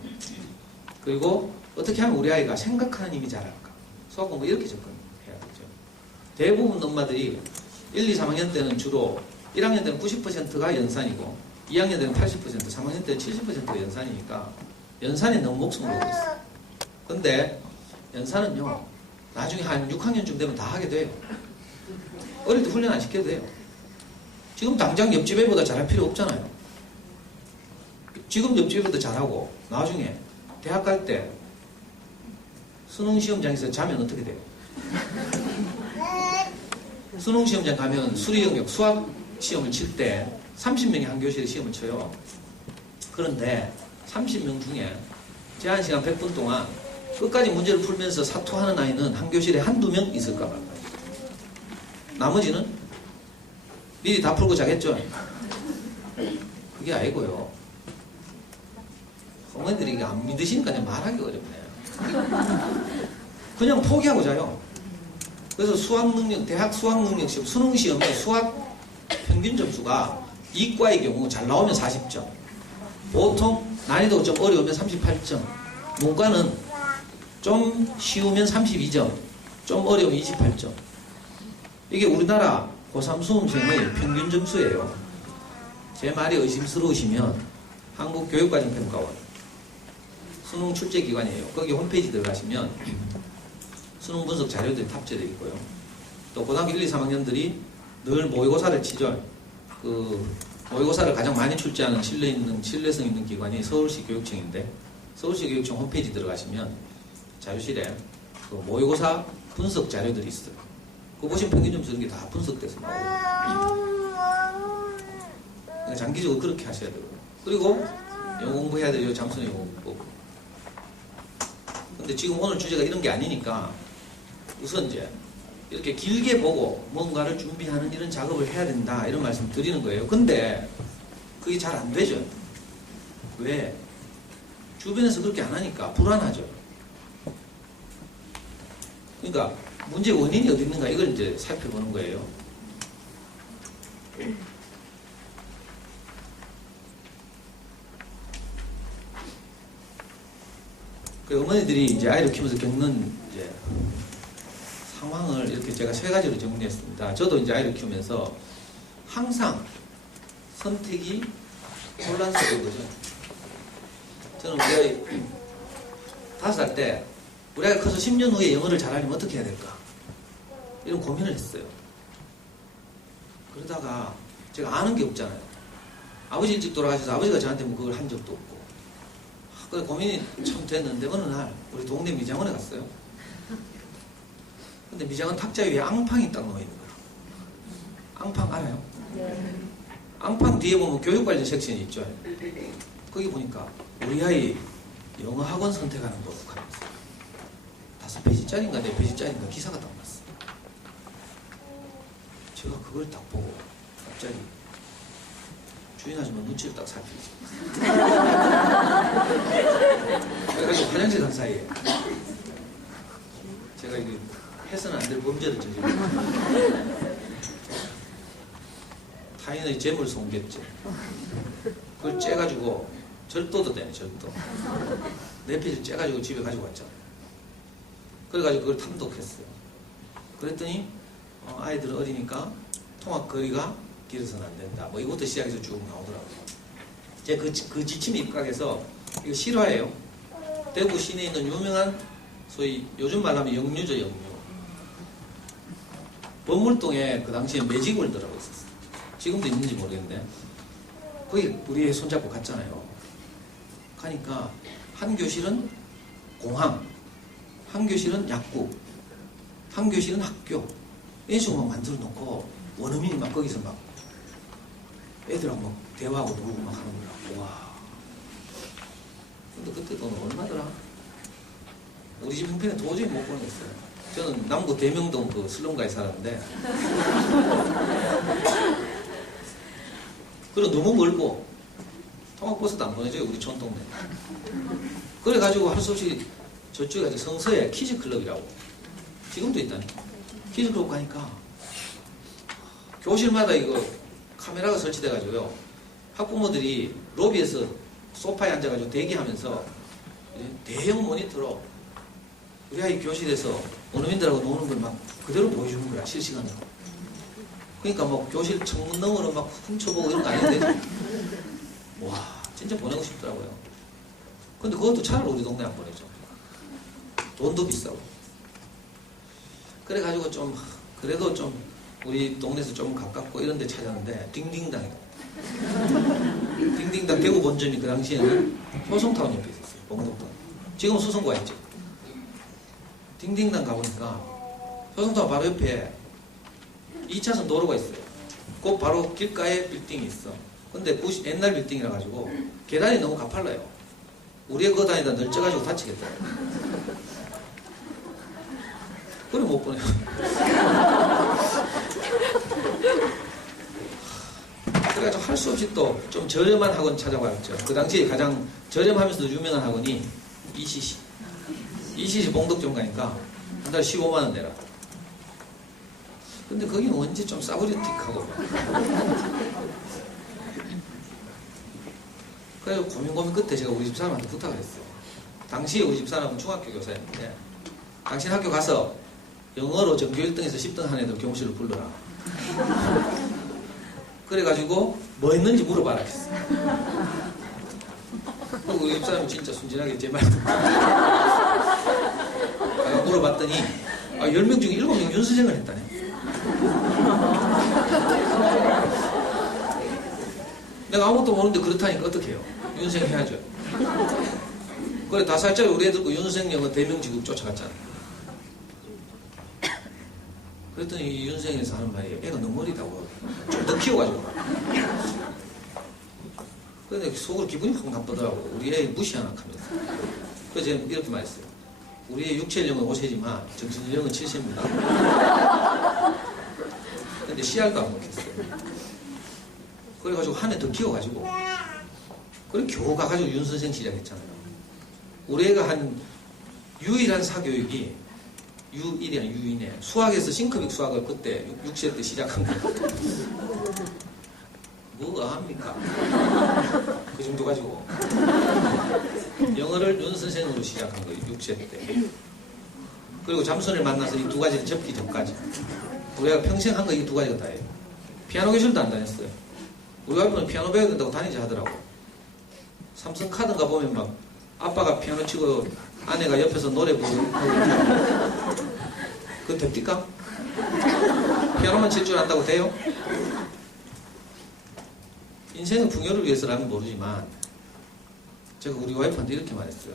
그리고 어떻게 하면 우리 아이가 생각하는 힘이 자랄까? 수학 공부 이렇게 접근해야 되죠. 대부분 엄마들이 1, 2, 3학년 때는 주로 1학년 때는 90%가 연산이고 2학년 때는 80%, 3학년 때는 70%가 연산이니까 연산에 너무 목숨을 걸고 있어요. 근데 연산은요, 나중에 한 6학년쯤 되면 다 하게 돼요. 어릴 때 훈련 안 시켜도 돼요. 지금 당장 옆집 애보다 잘할 필요 없잖아요. 지금 옆집 애보다 잘하고 나중에 대학 갈 때 수능 시험장에서 자면 어떻게 돼요? 수능 시험장 가면 수리 영역 수학 시험을 칠 때 30명이 한 교실에 시험을 쳐요. 그런데 30명 중에 제한 시간 100분 동안 끝까지 문제를 풀면서 사투하는 아이는 한 교실에 한두 명 있을까 말까. 나머지는 미리 다 풀고 자겠죠. 그게 아니고요. 어머니들이 이게 안 믿으시니까 그냥 말하기 어렵네요. 그냥 포기하고 자요. 그래서 수학 능력, 대학 수학 능력 시험, 수능 시험에 수학 평균 점수가 이과의 경우 잘 나오면 40점. 보통 난이도가 좀 어려우면 38점. 문과는 좀 쉬우면 32점. 좀 어려우면 28점. 이게 우리나라 고3 수험생의 평균 점수예요. 제 말이 의심스러우시면 한국교육과정평가원 수능 출제기관이에요. 거기 홈페이지 들어가시면 수능 분석 자료들이 탑재되어 있고요. 또 고등학교 1, 2, 3학년들이 늘 모의고사를 치죠. 그 모의고사를 가장 많이 출제하는 신뢰성 있는 기관이 서울시 교육청인데, 서울시 교육청 홈페이지 들어가시면 자료실에 그 모의고사 분석 자료들이 있어요. 그거 보시면 평균 점수 이런 게 다 분석돼서 나오거든요. 그러니까 장기적으로 그렇게 하셔야 되고요. 그리고 영어 공부해야 돼요. 잠수는 영어 공부. 근데 지금 오늘 주제가 이런 게 아니니까 우선 이제 이렇게 길게 보고 뭔가를 준비하는 이런 작업을 해야 된다 이런 말씀 드리는 거예요. 근데 그게 잘 안 되죠. 왜? 주변에서 그렇게 안 하니까 불안하죠. 그러니까 문제 원인이 어디 있는가 이걸 이제 살펴보는 거예요. 그 어머니들이 이제 아이를 키우면서 겪는 이제 상황을 이렇게 제가 3가지로 정리했습니다. 저도 이제 아이를 키우면서 항상 선택이 혼란스러운 거죠. 저는 우리 아이 5살 때 우리 아이가 커서 10년 후에 영어를 잘하려면 어떻게 해야 될까? 이런 고민을 했어요. 그러다가 제가 아는 게 없잖아요. 아버지 일찍 돌아가셔서 아버지가 저한테 뭐 그걸 한 적도 없고. 그래서 고민이 참 됐는데 어느 날 우리 동네 미장원에 갔어요. 근데 미장원 탁자 위에 앙팡이 딱 놓여 있는 거예요. 앙팡 알아요? 네. 앙팡 뒤에 보면 교육 관련 섹션이 있죠. 거기 보니까 우리 아이 영어 학원 선택하는 법 하면서 5페이지짜리인가 4페이지짜리인가 기사가 딱 났어요. 제가 그걸 딱 보고 갑자기 주인 아줌마 눈치를 딱 살피지. 그래가지고 화장실 간 사이에 제가 이게 해서는 안 될 범죄를 저질렀어요. 타인의 재물 손괴죄. 그걸 째가지고 절도도 되네, 절도. 4페이지 째가지고 집에 가지고 왔잖아요. 그래가지고 그걸 탐독했어요. 그랬더니 아이들은 어리니까 통학 거리가 길어서는 안 된다. 뭐 이것부터 시작해서 쭉 나오더라고요. 제가 그 지침에 입각해서 이거 실화예요. 대구 시내에 있는 유명한 소위 요즘 말하면 영유죠, 영유. 범물동에 그 당시에 매직월드라고 있었어요. 지금도 있는지 모르겠는데 거기 우리 손잡고 갔잖아요. 가니까 한 교실은 공항, 한 교실은 약국, 한 교실은 학교 이런 식으로 막 만들어 놓고 원어민이 막 거기서 막 애들하고 막 대화하고 놀고 막 하는 거야. 와. 근데 그때 돈은 얼마더라? 우리 집 형편에 도저히 못 보내겠어요. 저는 남구 대명동 그 슬럼가에 살았는데 그리고 너무 멀고 통학버스도 안 보내줘요. 우리 촌동네. 그래가지고 할 수 없이 저쪽에 가서 성서에 키즈클럽이라고 지금도 있다니. 키즈클럽 가니까 교실마다 이거 카메라가 설치돼가지고요. 학부모들이 로비에서 소파에 앉아가지고 대기하면서 대형 모니터로 우리 아이 교실에서 원어민들하고 노는 걸 막 그대로 보여주는 거야, 실시간으로. 그러니까 뭐 교실 창문 너머로 막 훔쳐보고 이런 거 아닌데, 와, 진짜 보내고 싶더라고요. 근데 그것도 차라리 우리 동네 안 보내죠. 돈도 비싸고. 그래가지고 좀, 그래도 좀 우리 동네에서 좀 가깝고 이런 데 찾았는데, 딩딩당이다. 딩딩당 대구 본점이 그 당시에는 효성타운 옆에 있었어요. 봉동동. 지금 수성구가 있죠. 딩딩당 가보니까 효성타운 바로 옆에 2차선 도로가 있어요. 그 바로 길가에 빌딩이 있어. 근데 옛날 빌딩이라 가지고 계단이 너무 가팔라요. 우리 애 거 다니다 널쩍가지고 다치겠다. 그래 못 보내요. 그래가지고 할 수 없이 또 좀 저렴한 학원 찾아봤죠. 그 당시에 가장 저렴하면서도 유명한 학원이 ECC. ECC 봉덕점 가니까 한 달에 15만원 내라. 근데 거기는 언제 좀 싸구려틱하고. 그래서 고민 끝에 제가 우리 집사람한테 부탁을 했어요. 당시에 우리 집사람은 중학교 교사였는데 당신 학교 가서 영어로 전교 1등에서 10등 한 애들 교무실로 불러라. 그래가지고 뭐 했는지 물어봐라 했어. 그리고 우리 집사람이 진짜 순진하게 제 말 듣고 물어봤더니 10명 중에 7명 윤수생을 했다네. 내가 아무것도 모르는데 그렇다니까 어떡해요. 윤수생 해야죠. 그래 5살짜리 우리 애들 그 윤수생 영어 대명지국 쫓아갔잖아. 그랬더니 윤수생에서 하는 말이 애가 너무 어리다고 좀 더 키워가지고. 근데 속으로 기분이 확 나쁘더라고. 우리 애 무시하나 하면서. 그래서 제가 이렇게 말했어요. 우리 애 육체력은 5세지만 정신력은 7세입니다. 근데 씨알도 안 먹겠어요. 그래가지고 한 해 더 키워가지고 그래 겨우 가가지고 윤선생 시작했잖아요. 우리 애가 한 유일한 사교육이 U1이야 U2네. 수학에서 싱크빅 수학을 그때 6세 때 시작한 거예요. 뭐가 합니까? 그 정도 가지고 영어를 윤선생으로 시작한 거예요. 6세 때. 그리고 잠손을 만나서 이 2가지를 접기 전까지 우리가 평생 한 거 이 2가지가 다예요. 피아노 교실도 안 다녔어요. 우리 아버는 피아노 배워야 된다고 다니지 하더라고. 삼성카드인가 보면 막 아빠가 피아노 치고 아내가 옆에서 노래 부르고 그거 됩니까? 피아노만 칠 줄 안다고 돼요? 인생의 풍요를 위해서라면 모르지만 제가 우리 와이프한테 이렇게 말했어요.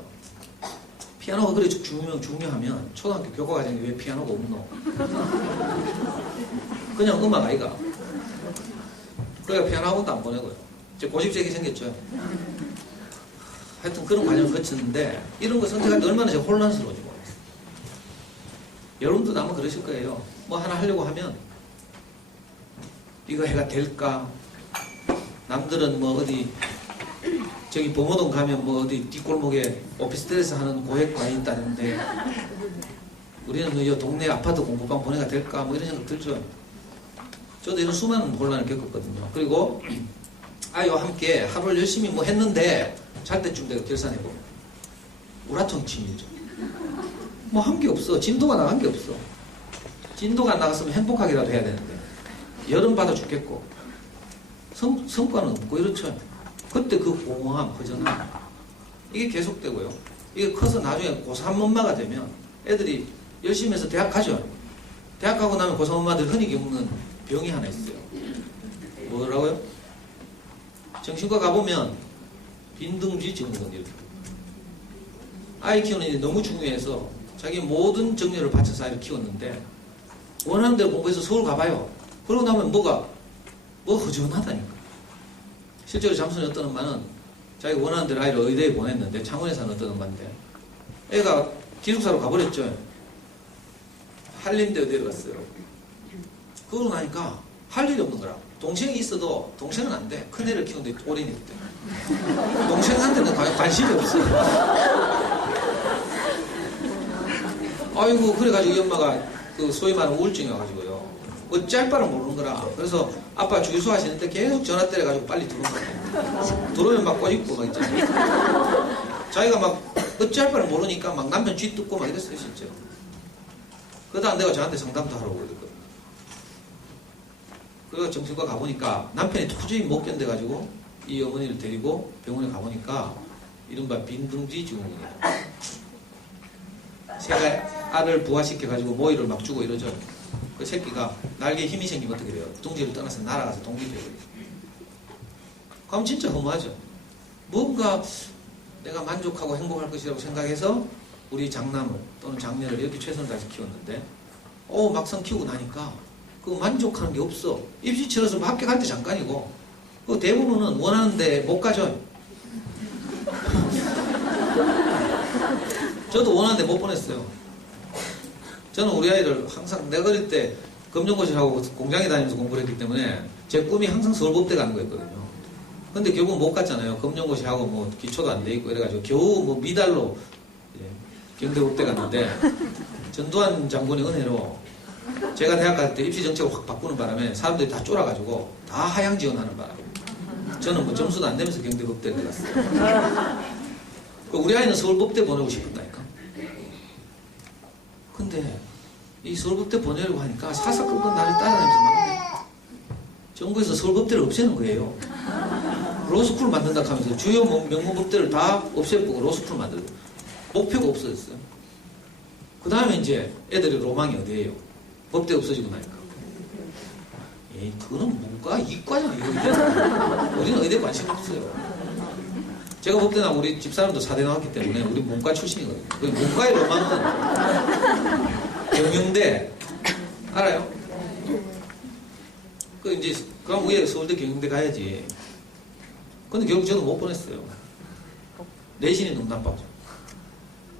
피아노가 그래 중요하면 초등학교 교과과정에 왜 피아노가 없노? 그냥 음악 아이가. 그러니까 피아노 학원도 안 보내고요. 이제 고집세게 생겼죠. 하여튼 그런 과정을 거쳤는데 이런 거 선택할 때 얼마나 제가 혼란스러운지 모르겠어요. 여러분도 아마 그러실 거예요. 뭐 하나 하려고 하면 이거 해가 될까? 남들은 뭐 어디 저기 범어동 가면 뭐 어디 뒷골목에 오피스텔에서 하는 고액과에 있다는데 우리는 뭐 이 동네 아파트 공부방 보내가 될까? 뭐 이런 생각 들죠. 저도 이런 수많은 혼란을 겪었거든요. 그리고 아이와 함께 하루를 열심히 뭐 했는데 잘 때쯤 내가 결산해보면 우라통치밀죠. 뭐 한 게 없어. 진도가 나간 게 없어. 진도가 나갔으면 행복하게라도 해야 되는데 여름 받아 죽겠고 성과는 없고 이렇죠. 그때 그 공허함, 허전함 이게 계속되고요. 이게 커서 나중에 고3 엄마가 되면 애들이 열심히 해서 대학 가죠. 대학 가고 나면 고3 엄마들 흔히 겪는 병이 하나 있어요. 뭐라고요? 정신과 가보면 빈둥지 증후군. 아이 키우는 일이 너무 중요해서 자기 모든 정열을 바쳐서 아이를 키웠는데 원하는 대로 공부해서 서울 가봐요. 그러고 나면 뭐 허전하다니까. 실제로 잠순이 어떤 엄마는 자기가 원하는 대로 아이를 의대에 보냈는데 창원에 사는 어떤 엄마인데 애가 기숙사로 가버렸죠. 한림대 의대로 갔어요. 그러고 나니까 할 일이 없는 거라. 동생이 있어도 동생은 안 돼. 큰애를 키우는데 어린이기 때문에. 동생한테는 관심이 없어요. 아이고 그래가지고 이 엄마가 그 소위 말하는 우울증이 와가지고요. 어쩔 바를 모르는 거라. 그래서 아빠 주유소 하시는데 계속 전화 때려가지고 빨리 들어오는 거예요. 들어오면 막 꼬집고 막 있잖아요. 자기가 막 어쩔 바를 모르니까 막 남편 쥐 뜯고 막 이랬어요 실제로. 그러다 내가 저한테 상담도 하러 오거든요. 그래서 정신과 가보니까 남편이 도저히 못 견뎌가지고 이 어머니를 데리고 병원에 가보니까 이른바 빈둥지 증후군이에요. 새가 알을 부화시켜가지고 모이를 막 주고 이러죠. 그 새끼가 날개에 힘이 생기면 어떻게 돼요? 둥지를 떠나서 날아가서 독립해버려요. 그럼 진짜 허무하죠. 뭔가 내가 만족하고 행복할 것이라고 생각해서 우리 장남을 또는 장녀를 이렇게 최선을 다해서 키웠는데 막상 키우고 나니까 그 만족하는 게 없어. 입시 치러서 학교 갈 때 잠깐이고 그 대부분은 원하는데 못 가죠. 저도 원하는데 못 보냈어요. 저는 우리 아이를 항상 내가 어릴 때 검정고시하고 공장에 다니면서 공부를 했기 때문에 제 꿈이 항상 서울법대 가는 거였거든요. 근데 결국 못 갔잖아요. 검정고시하고 뭐 기초도 안 돼 있고 이래가지고 겨우 뭐 미달로 경대법대 갔는데 전두환 장군의 은혜로 제가 대학 갈 때 입시 정책을 확 바꾸는 바람에 사람들이 다 쫄아가지고 다 하향 지원하는 바람에 저는 뭐 점수도 안 되면서 경대법대에 들어갔어요. 우리 아이는 서울법대 보내고 싶었다니까. 근데 이 서울법대 보내려고 하니까 사사건건 나를 따라다니면서 막 정부에서 서울법대를 없애는 거예요. 로스쿨을 만든다 하면서 주요 명문법대를 다 없애보고 로스쿨을 만들고 목표가 없어졌어요. 그 다음에 이제 애들의 로망이 어디예요? 법대 없어지고 나니까. 그거는 문과, 이과잖아. 우리는 의대 관심 없어요. 제가 볼 때는 우리 집사람도 사대 나왔기 때문에 우리 문과 출신이거든요. 그 문과의 로망은 경영대 알아요? 그럼 위에 서울대 경영대 가야지. 근데 결국 저는 못 보냈어요. 내신이 너무 나빠져.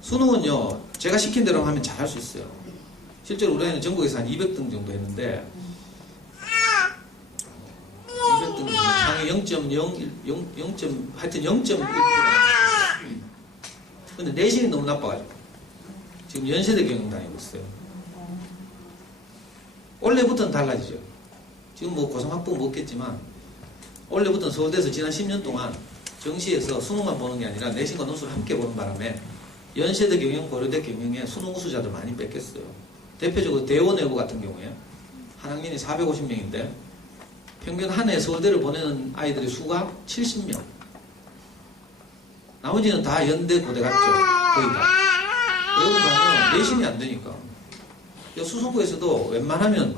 수능은요 제가 시킨 대로 하면 잘할 수 있어요. 실제로 우리 아이는 전국에서 한 200등 정도 했는데 200등 상위 0.0 하여튼 0.1% 근데 내신이 너무 나빠가지고 지금 연세대 경영 다니고 있어요. 원래부터는 달라지죠. 지금 뭐 고등학부 먹겠지만 원래부터는 서울대에서 지난 10년 동안 정시에서 수능만 보는 게 아니라 내신과 논술을 함께 보는 바람에 연세대 경영, 고려대 경영에 수능 우수자들 많이 뺏겼어요. 대표적으로 대원외고 같은 경우에 한 학년이 450명인데 평균 한 해 서울대를 보내는 아이들의 수가 70명. 나머지는 다 연대, 고대 갔죠. 거의 다. 여기 가면 내신이 안 되니까. 수성구에서도 웬만하면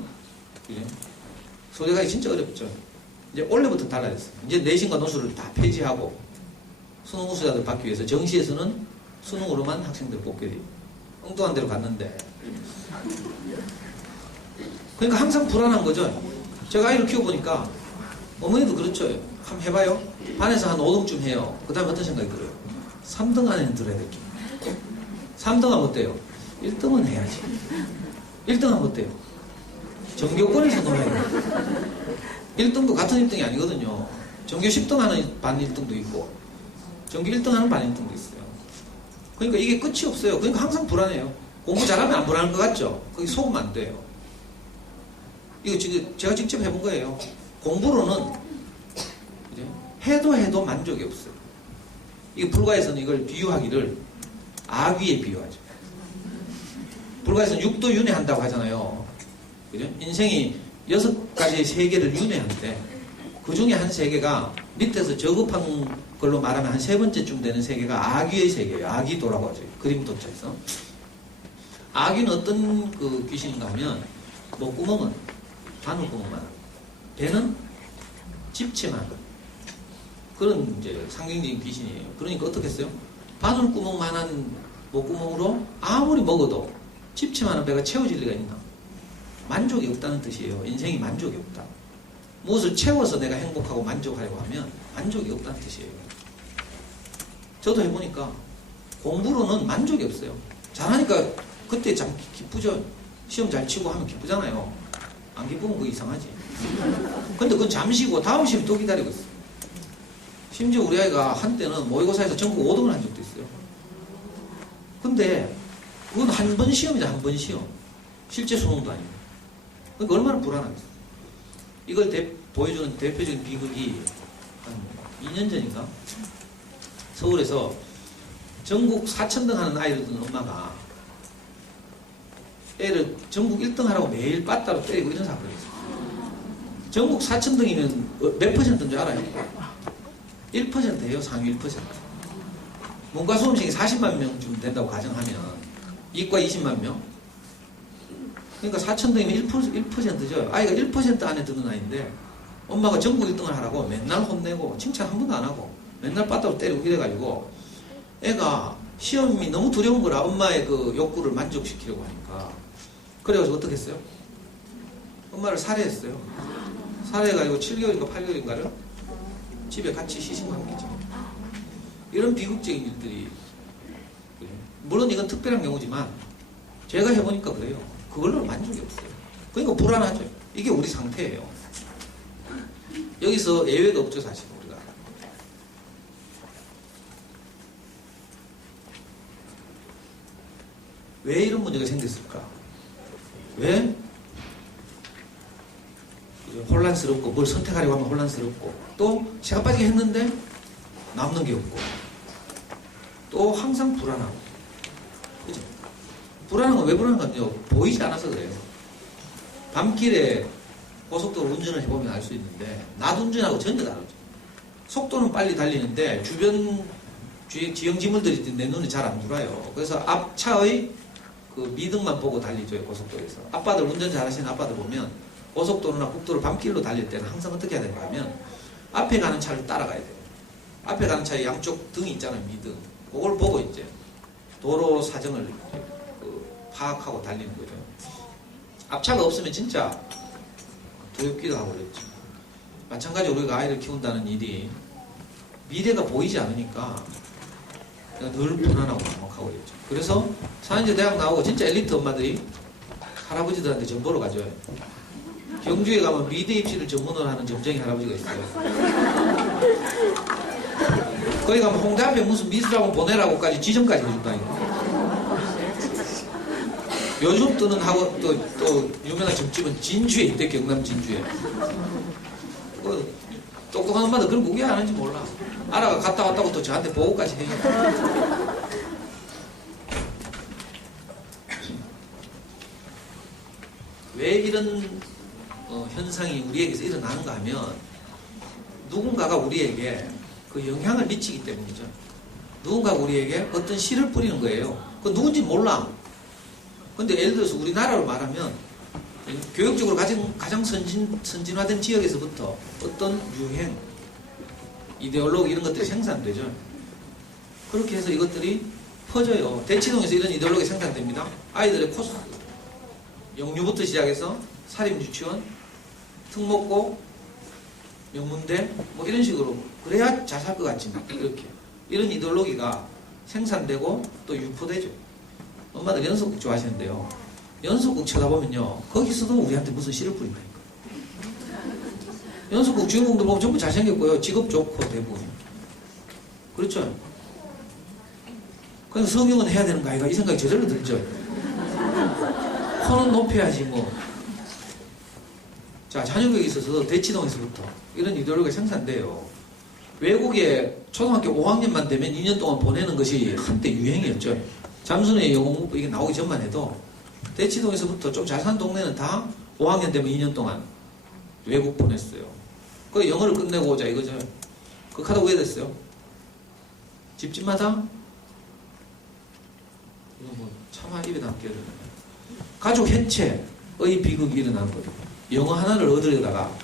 서울대 가기 진짜 어렵죠. 이제 원래부터 달라졌어요. 이제 내신과 논술을 다 폐지하고 수능 우수자들 받기 위해서 정시에서는 수능으로만 학생들 뽑게 돼요. 엉뚱한 데로 갔는데. 그러니까 항상 불안한 거죠. 제가 아이를 키워보니까 어머니도 그렇죠. 한번 해봐요. 반에서 한 5등쯤 해요. 그 다음에 어떤 생각이 들어요? 3등 안에는 들어야 될게. 3등 하면 어때요? 1등은 해야지. 1등 하면 어때요? 전교권에서 놀아야 돼요. 1등도 같은 1등이 아니거든요. 전교 10등 하는 반 1등도 있고 전교 1등 하는 반 1등도 있어요. 그러니까 이게 끝이 없어요. 그러니까 항상 불안해요. 공부 잘하면 안 불안할 것 같죠? 거기 속으면 안 돼요. 이거 지금 제가 직접 해본 거예요. 공부로는 해도 만족이 없어요. 이게 불가에서는 이걸 비유하기를 아귀에 비유하죠. 불가에서는 6도 윤회한다고 하잖아요. 그죠? 인생이 6가지의 세계를 윤회하는데 그 중에 한 세계가 밑에서 저급한 걸로 말하면 한 세 번째쯤 되는 세계가 아귀의 세계예요. 아귀도라고 하죠. 그림도처에서. 아귀는 어떤 그 귀신인가 하면 목구멍은 바늘구멍만 하고 배는 집채만 하고 그런 이제 상징적인 귀신이에요. 그러니까 어떻게 했어요? 바늘구멍만한 목구멍으로 아무리 먹어도 집채만한 배가 채워질 리가 있나? 만족이 없다는 뜻이에요. 인생이 만족이 없다. 무엇을 채워서 내가 행복하고 만족하려고 하면 만족이 없다는 뜻이에요. 저도 해보니까 공부로는 만족이 없어요. 잘하니까 그때 참 기쁘죠. 시험 잘 치고 하면 기쁘잖아요. 안 기쁘면 그거 이상하지. 근데 그건 잠시고 다음 시험이 또 기다리고 있어. 심지어 우리 아이가 한때는 모의고사에서 전국 5등을 한 적도 있어요. 근데 그건 한 번 시험이다. 한 번 시험. 실제 수능도 아니고. 그러니까 얼마나 불안하겠어. 이걸 보여주는 대표적인 비극이 한 2년 전인가 서울에서 전국 4,000등 하는 아이를 둔 엄마가 애를 전국 1등 하라고 매일 빠따로 때리고 이런 사건이 있어요. 전국 4,000등이면 몇 퍼센트인 줄 알아요? 1%예요. 상위 1%. 문과 수험생이 40만 명쯤 된다고 가정하면 이과 20만 명? 그러니까 4,000등이면 1%죠. 아이가 1% 안에 드는 아이인데 엄마가 전국 1등을 하라고 맨날 혼내고 칭찬 한 번도 안 하고 맨날 빠따로 때리고 이래가지고 애가 시험이 너무 두려운 거라 엄마의 그 욕구를 만족시키려고 하니까 그래가지고 어떻게 했어요? 엄마를 살해했어요. 살해해가지고 7개월인가 8개월인가를 집에 같이 시신과 함께죠. 이런 비극적인 일들이 물론 이건 특별한 경우지만 제가 해보니까 그래요. 그걸로 만족이 없어요. 그러니까 불안하죠. 이게 우리 상태예요. 여기서 예외가 없죠. 사실 우리가. 왜 이런 문제가 생겼을까? 왜? 혼란스럽고 뭘 선택하려고 하면 혼란스럽고 또 시간 빠지게 했는데 남는 게 없고 또 항상 불안하고 그죠? 불안한 건 왜 불안한가요? 보이지 않아서 그래요. 밤길에 고속도로 운전을 해보면 알 수 있는데 낮 운전하고 전혀 다르죠. 속도는 빨리 달리는데 주변 지형지물들이 내 눈에 잘 안 들어와요. 그래서 앞차의 그 미등만 보고 달리죠. 고속도로에서. 아빠들 운전 잘하시는 아빠들 보면 고속도로나 국도를 밤길로 달릴 때는 항상 어떻게 해야 되는가 하면 앞에 가는 차를 따라가야 돼요. 앞에 가는 차에 양쪽 등이 있잖아요. 미등. 그걸 보고 이제 도로 사정을 파악하고 달리는 거죠. 앞차가 없으면 진짜 두렵기도 하고 그랬죠. 마찬가지로 우리가 아이를 키운다는 일이 미래가 보이지 않으니까 늘 불안하고 막막하고 그랬죠. 그래서 사년제 대학 나오고 진짜 엘리트 엄마들이 할아버지들한테 점 보러 가죠. 경주에 가면 미대 입시를 전문으로 하는 점쟁이 할아버지가 있어요. 거기 가면 홍대 앞에 무슨 미술학원 보내라고까지 지정까지 해준다니까. 요즘 뜨는 학원 또 유명한 점집은 진주에 있대. 경남 진주에. 똑똑한 엄마들 그런 거 왜 안 하는지 몰라. 알아가 갔다 왔다고 또 저한테 보고까지 해요. 왜 이런 현상이 우리에게서 일어나는가 하면 누군가가 우리에게 그 영향을 미치기 때문이죠. 누군가가 우리에게 어떤 씨를 뿌리는 거예요. 그 누군지 몰라. 근데 예를 들어서 우리나라로 말하면 교육적으로 가장 선진화된 지역에서부터 어떤 유행, 이데올로기 이런 것들이 생산되죠. 그렇게 해서 이것들이 퍼져요. 대치동에서 이런 이데올로기 생산됩니다. 아이들의 코스, 영유부터 시작해서 사립유치원, 특목고, 명문대 뭐 이런 식으로 그래야 잘 살 것 같지만 이렇게 이런 이데올로기가 생산되고 또 유포되죠. 엄마들 연속극 좋아하시는데요. 연속극 쳐다보면요. 거기서도 우리한테 무슨 씨를 뿌린다니까. 연속극 주인공들 보면 전부 잘생겼고요. 직업 좋고 대부분. 그렇죠? 그냥 성형은 해야 되는 거 아이가 이 생각이 저절로 들죠. 코는 높여야지 뭐. 자, 자녀교육에 있어서 대치동에서부터 이런 이데올로기가 생산돼요. 외국에 초등학교 5학년만 되면 2년 동안 보내는 것이 한때 유행이었죠. 잠순의 영어문법 이게 나오기 전만 해도 대치동에서부터 좀 잘 사는 동네는 다 5학년 되면 2년 동안 외국 보냈어요. 그 영어를 끝내고 오자 이거죠. 그 카드 왜 됐어요? 집집마다? 이거 뭐 차마 입에 담게 되는 가족 해체의 비극이 일어난 거예요. 영어 하나를 얻으려다가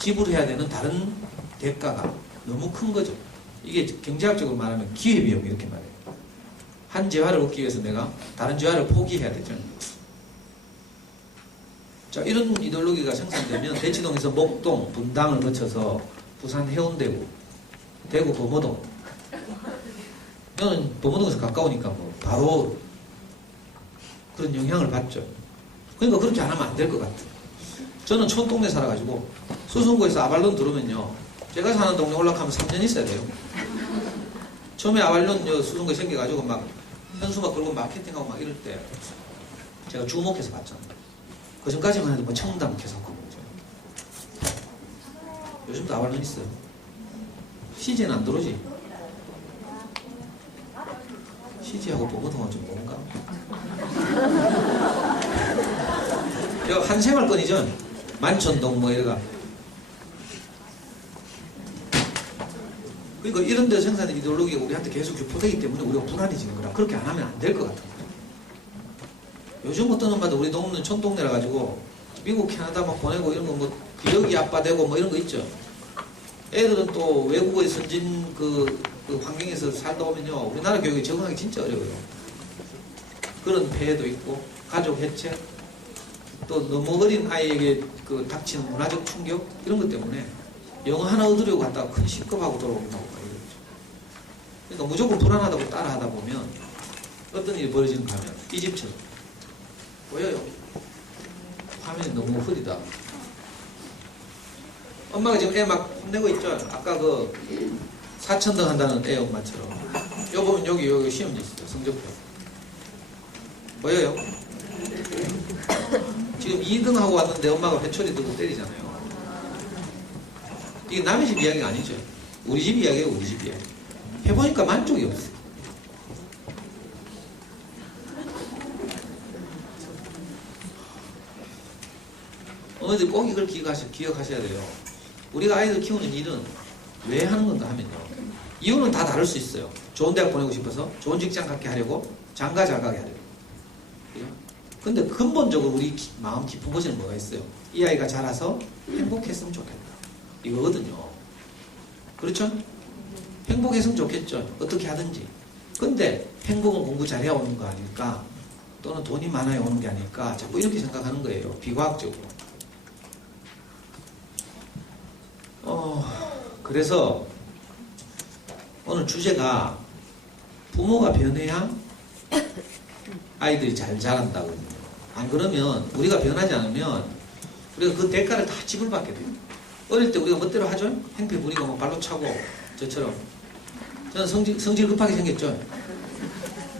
지불해야 되는 다른 대가가 너무 큰 거죠. 이게 경제학적으로 말하면 기회비용 이렇게 말해요. 한 재화를 얻기 위해서 내가 다른 재화를 포기해야 되죠. 자, 이런 이데올로기가 생산되면 대치동에서 목동, 분당을 거쳐서 부산 해운대구, 대구 범어동. 저는 범어동에서 가까우니까 뭐 바로 그런 영향을 받죠. 그러니까 그렇게 안 하면 안 될 것 같아요. 저는 촌동네 살아가지고 수성구에서 아발론 들어오면요. 제가 사는 동네 올라가면 3년 있어야 돼요. 처음에 아발론 수성구에 생겨가지고 막 현수막 걸고 마케팅하고 막 이럴 때 제가 주목해서 봤잖아요. 그 전까지만 해도 뭐 청담 계속 하고 그러죠. 요즘도 아발론 있어요. CJ는 안 들어오지? CJ하고 보고동은 좀 뭔가? 한생활권이죠. 만천동 뭐 이래가. 그러니까 이런 데 생산된 이데올로기가 우리한테 계속 유포되기 때문에 우리가 불안해지는 거라. 그렇게 안 하면 안 될 것 같아요. 요즘 어떤 엄마도 우리 동네 촌동네라 가지고 미국 캐나다 막 보내고 이런 거 뭐 기러기 아빠 되고 뭐 이런 거 있죠. 애들은 또 외국의 선진 그 환경에서 살다 오면요. 우리나라 교육에 적응하기 진짜 어려워요. 그런 폐해도 있고 가족 해체 또 너무 어린 아이에게 그 닥치는 문화적 충격 이런 것 때문에 영어 하나 얻으려고 갔다가 큰 시급하고 돌아오기도 하고 이러죠. 그러니까 무조건 불안하다고 따라하다 보면 어떤 일이 벌어지는가 하면 이 집처럼 보여요. 화면이 너무 흐리다. 엄마가 지금 애 막 혼내고 있죠. 아까 그 사천등 한다는 애 엄마처럼. 요 보면 여기 시험지 있어요. 성적표. 보여요? 지금 2등하고 왔는데 엄마가 회초리 들고 때리잖아요. 이게 남의 집 이야기가 아니죠. 우리 집 이야기예요. 우리 집 이야기. 해보니까 만족이 없어요. 어머니들 꼭 이걸 기억하셔야 돼요. 우리가 아이들 키우는 일은 왜 하는 건가 하면요. 이유는 다 다를 수 있어요. 좋은 대학 보내고 싶어서, 좋은 직장 갖게 하려고, 장가 잘 가게 하려고. 근데 근본적으로 우리 마음 깊은 곳에는 뭐가 있어요? 이 아이가 자라서 행복했으면 좋겠다. 이거거든요. 그렇죠? 행복했으면 좋겠죠. 어떻게 하든지. 근데 행복은 공부 잘해야 오는 거 아닐까? 또는 돈이 많아야 오는 게 아닐까? 자꾸 이렇게 생각하는 거예요. 비과학적으로. 그래서 오늘 주제가 부모가 변해야 아이들이 잘 자란다거든요. 안 그러면 우리가 변하지 않으면 우리가 그 대가를 다 지불받게 돼요. 어릴 때 우리가 멋대로 하죠? 행패 부리고 막 발로 차고 저처럼. 저는 성질 급하게 생겼죠.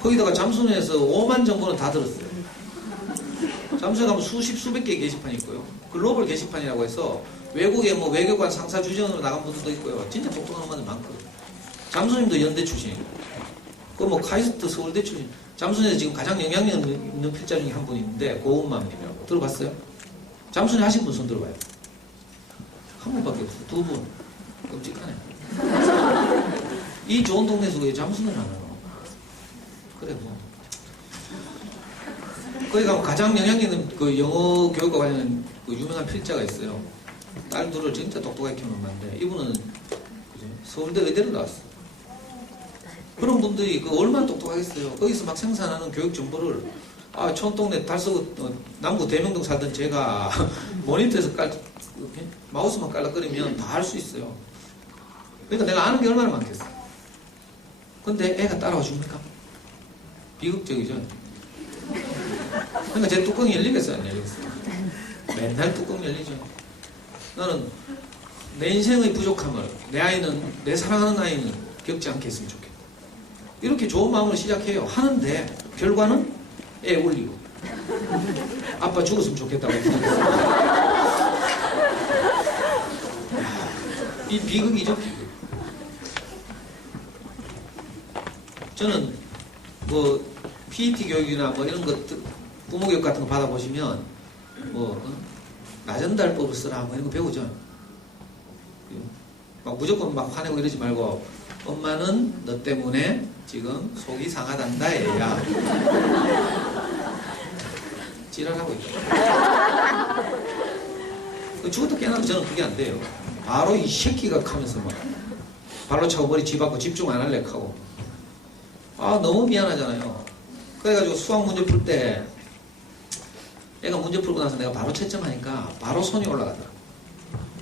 거기다가 잠수원에서 5만 정보는 다 들었어요. 잠수에 가면 수백 개의 게시판이 있고요. 글로벌 게시판이라고 해서 외국에 뭐 외교관 상사 주전으로 나간 분들도 있고요. 진짜 똑똑한 엄마들 많거든요. 잠수님도 연대 출신이고, 그 뭐 카이스트 서울대 출신. 잠수님에서 지금 가장 영향력 있는 필자 중에 한 분이 있는데 고은맘님이라고 들어봤어요? 잠수님 하신 분 손 들어봐요. 한 분밖에 없어요. 두 분. 끔찍하네. 이 좋은 동네에서 왜 잠수는 안 하노? 그래 뭐. 거기 가면 가장 영향력 있는 그 영어 교육과 관련된 그 유명한 필자가 있어요. 딸 둘을 진짜 똑똑하게 키우는 엄마인데 이분은 그죠? 서울대 의대를 나왔어. 그런 분들이 그 얼마나 똑똑하겠어요. 거기서 막 생산하는 교육 정보를 촌동네 달서구 남구 대명동 살던 제가 모니터에서 마우스만 깔락거리면 다 할 수 있어요. 그러니까 내가 아는 게 얼마나 많겠어. 근데 애가 따라와 줍니까? 비극적이죠. 그러니까 제 뚜껑이 열리겠어요? 안 열리겠어요? 맨날 뚜껑 열리죠. 나는 내 인생의 부족함을 내 사랑하는 아이는 겪지 않게 했으면 좋겠다. 이렇게 좋은 마음으로 시작해요. 하는데 결과는 애 울리고 아빠 죽었으면 좋겠다고 생각했어요. 이 비극이죠, 비극. 저는 뭐 PET 교육이나 뭐 이런 것 부모 교육 같은 거 받아보시면 뭐 나전달법을 쓰라 뭐 이런 거 배우죠. 막 무조건 막 화내고 이러지 말고 엄마는 너 때문에 지금 속이 상하단다 애야. 지랄하고 있다. 죽었다 깨어나도 저는 그게 안 돼요. 바로 이 새끼가 하면서 막 발로 차고 머리 쥐박고 집중 안 할래 하고. 아 너무 미안하잖아요. 그래가지고 수학 문제 풀 때 애가 문제 풀고 나서 내가 바로 채점하니까 바로 손이 올라가더라.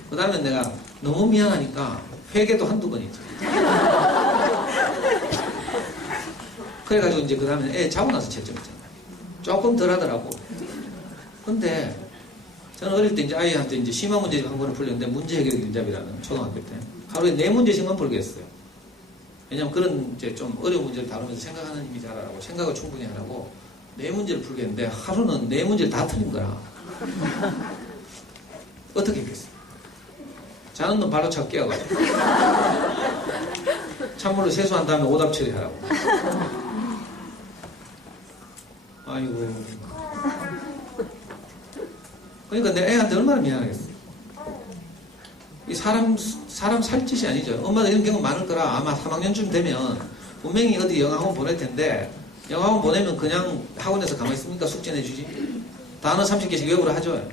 그 다음에 내가 너무 미안하니까 회개도 한두 번 있죠. 그래가지고 이제 그 다음에 애 자고 나서 채점했잖아요. 조금 덜 하더라고. 근데 저는 어릴 때 이제 아이한테 이제 심화 문제집 한 번을 풀렸는데 문제 해결 길잡이라는 초등학교 때 하루에 4문제씩만 풀게 했어요. 왜냐면 그런 이제 좀 어려운 문제를 다루면서 생각하는 힘이 자라라고 생각을 충분히 하라고 4문제를 풀게 했는데 하루는 4문제를 다 틀린 거야. 어떻게 했겠어? 자는 놈 발로 차고 깨워가지고 찬물로 세수한 다음에 오답 처리하라고. 아이고. 그러니까 내 애한테 얼마나 미안하겠어. 이 사람 살 짓이 아니죠. 엄마도 이런 경우 많을 거라. 아마 3학년쯤 되면 분명히 어디 영어학원 보낼 텐데 영어학원 보내면 그냥 학원에서 가만히 있습니까? 숙제 내주지. 단어 30개씩 외우라 하죠.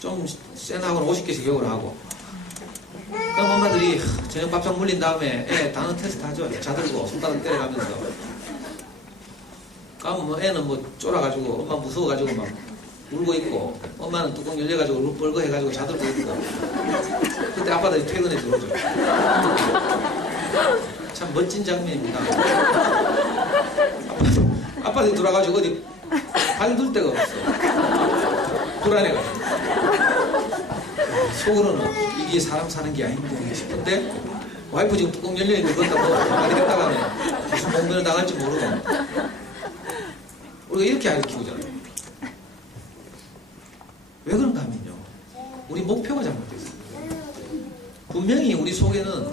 좀 센 학원 50개씩 외우라 하고. 그럼 엄마들이 저녁 밥상 물린 다음에 애 단어 테스트 하죠. 자들고 손바닥 때려가면서. 그럼 뭐 애는 뭐 쫄아가지고 엄마 무서워가지고 막 울고 있고 엄마는 뚜껑 열려가지고 울뻘거 해가지고 자들고 있고. 그때 아빠들이 퇴근해 들어오죠. 참 멋진 장면입니다. 아빠들이 돌아가지고 어디 발 둘 데가 없어. 불안해가지고. 속으로는 이게 사람 사는 게 아닌데 싶은데 와이프 지금 뚜껑 열려있는데 그것도 뭐 한마디 했다가는 무슨 봉변을 당할지 모르고 우리가 이렇게 아이를 키우잖아요. 왜 그런가 하면요, 우리 목표가 잘못됐어요. 분명히 우리 속에는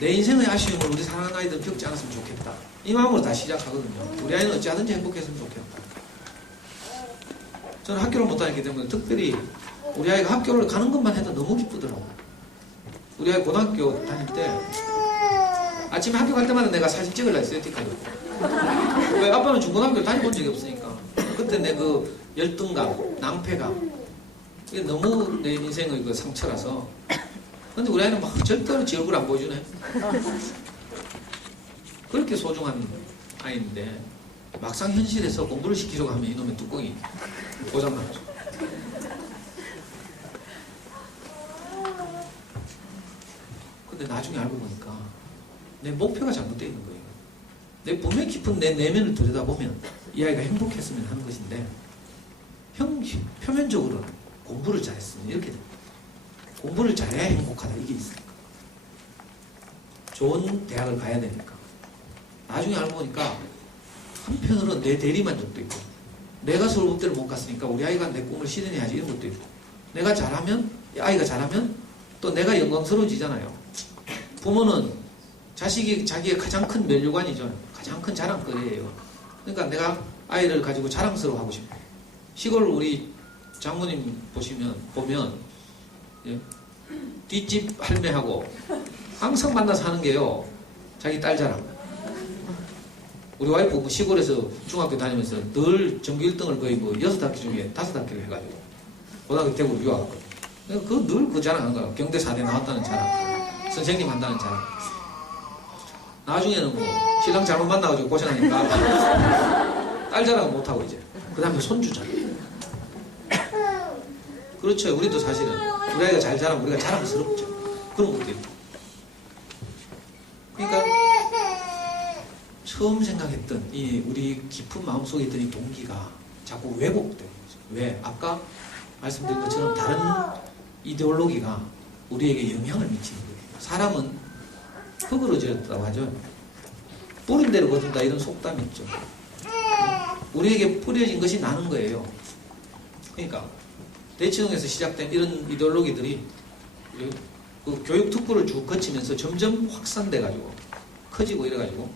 내 인생의 아쉬움을 우리 사랑하는 아이들은 겪지 않았으면 좋겠다, 이 마음으로 다 시작하거든요. 우리 아이는 어찌하든지 행복했으면 좋겠다. 저는 학교를 못 다녔기 때문에 특별히 우리 아이가 학교를 가는 것만 해도 너무 기쁘더라고요. 우리 아이 고등학교 다닐 때 아침에 학교 갈 때마다 내가 사진 찍으려 했어요. 스티커를. 왜? 아빠는 중고등학교를 다녀본 적이 없으니까. 그때 내 그 열등감, 낭패감, 이게 너무 내 인생의 그 상처라서. 근데 우리 아이는 막 절대로 지 얼굴 안 보여주네. 그렇게 소중한 아이인데 막상 현실에서 공부를 시키려고 하면 이놈의 뚜껑이 고장나죠. 근데 나중에 알고 보니까 내 목표가 잘못되어 있는 거예요. 내 분명히 깊은 내 내면을 들여다보면 이 아이가 행복했으면 하는 것인데 표면적으로는 공부를 잘했으면 이렇게 됩니다. 공부를 잘해야 행복하다, 이게 있으니까. 좋은 대학을 가야 되니까. 나중에 알고 보니까 한편으로는 내 대리만족도 있고, 내가 서울국대를 못 갔으니까 우리 아이가 내 꿈을 실현해야지, 이런 것도 있고, 내가 잘하면, 아이가 잘하면 또 내가 영광스러워지잖아요. 부모는 자식이 자기의 가장 큰 면류관이죠. 가장 큰 자랑거리예요. 그러니까 내가 아이를 가지고 자랑스러워하고 싶어요. 시골 우리 장모님 보면 예, 뒷집 할매하고 항상 만나서 하는 게요, 자기 딸 자랑. 우리 와이프 시골에서 중학교 다니면서 늘 전교 1등을 거의 뭐 6학기 중에 5학기를 해가지고 고등학교 대구로 유학 갔거든요. 그 늘 그 자랑하는 거야. 경대 4대 나왔다는 자랑, 선생님 한다는 자랑. 나중에는 뭐 신랑 잘못 만나가지고 고생하니까 딸 자랑은 못하고 이제 그 다음에 손주 자랑. 그렇죠. 우리도 사실은 우리 아이가 잘 자라면 우리가 자랑스럽죠. 그런 것도 있고. 그러니까 처음 생각했던 이 우리 깊은 마음속에 있던 이 동기가 자꾸 왜곡되는 거죠. 왜? 아까 말씀드린 것처럼 다른 이데올로기가 우리에게 영향을 미치는 거예요. 사람은 흙으로 지었다고 하죠. 뿌린 대로 거둔다, 이런 속담이 있죠. 우리에게 뿌려진 것이 나는 거예요. 그러니까 대치동에서 시작된 이런 이데올로기들이 그 교육 특구를 쭉 거치면서 점점 확산돼가지고 커지고 이래가지고,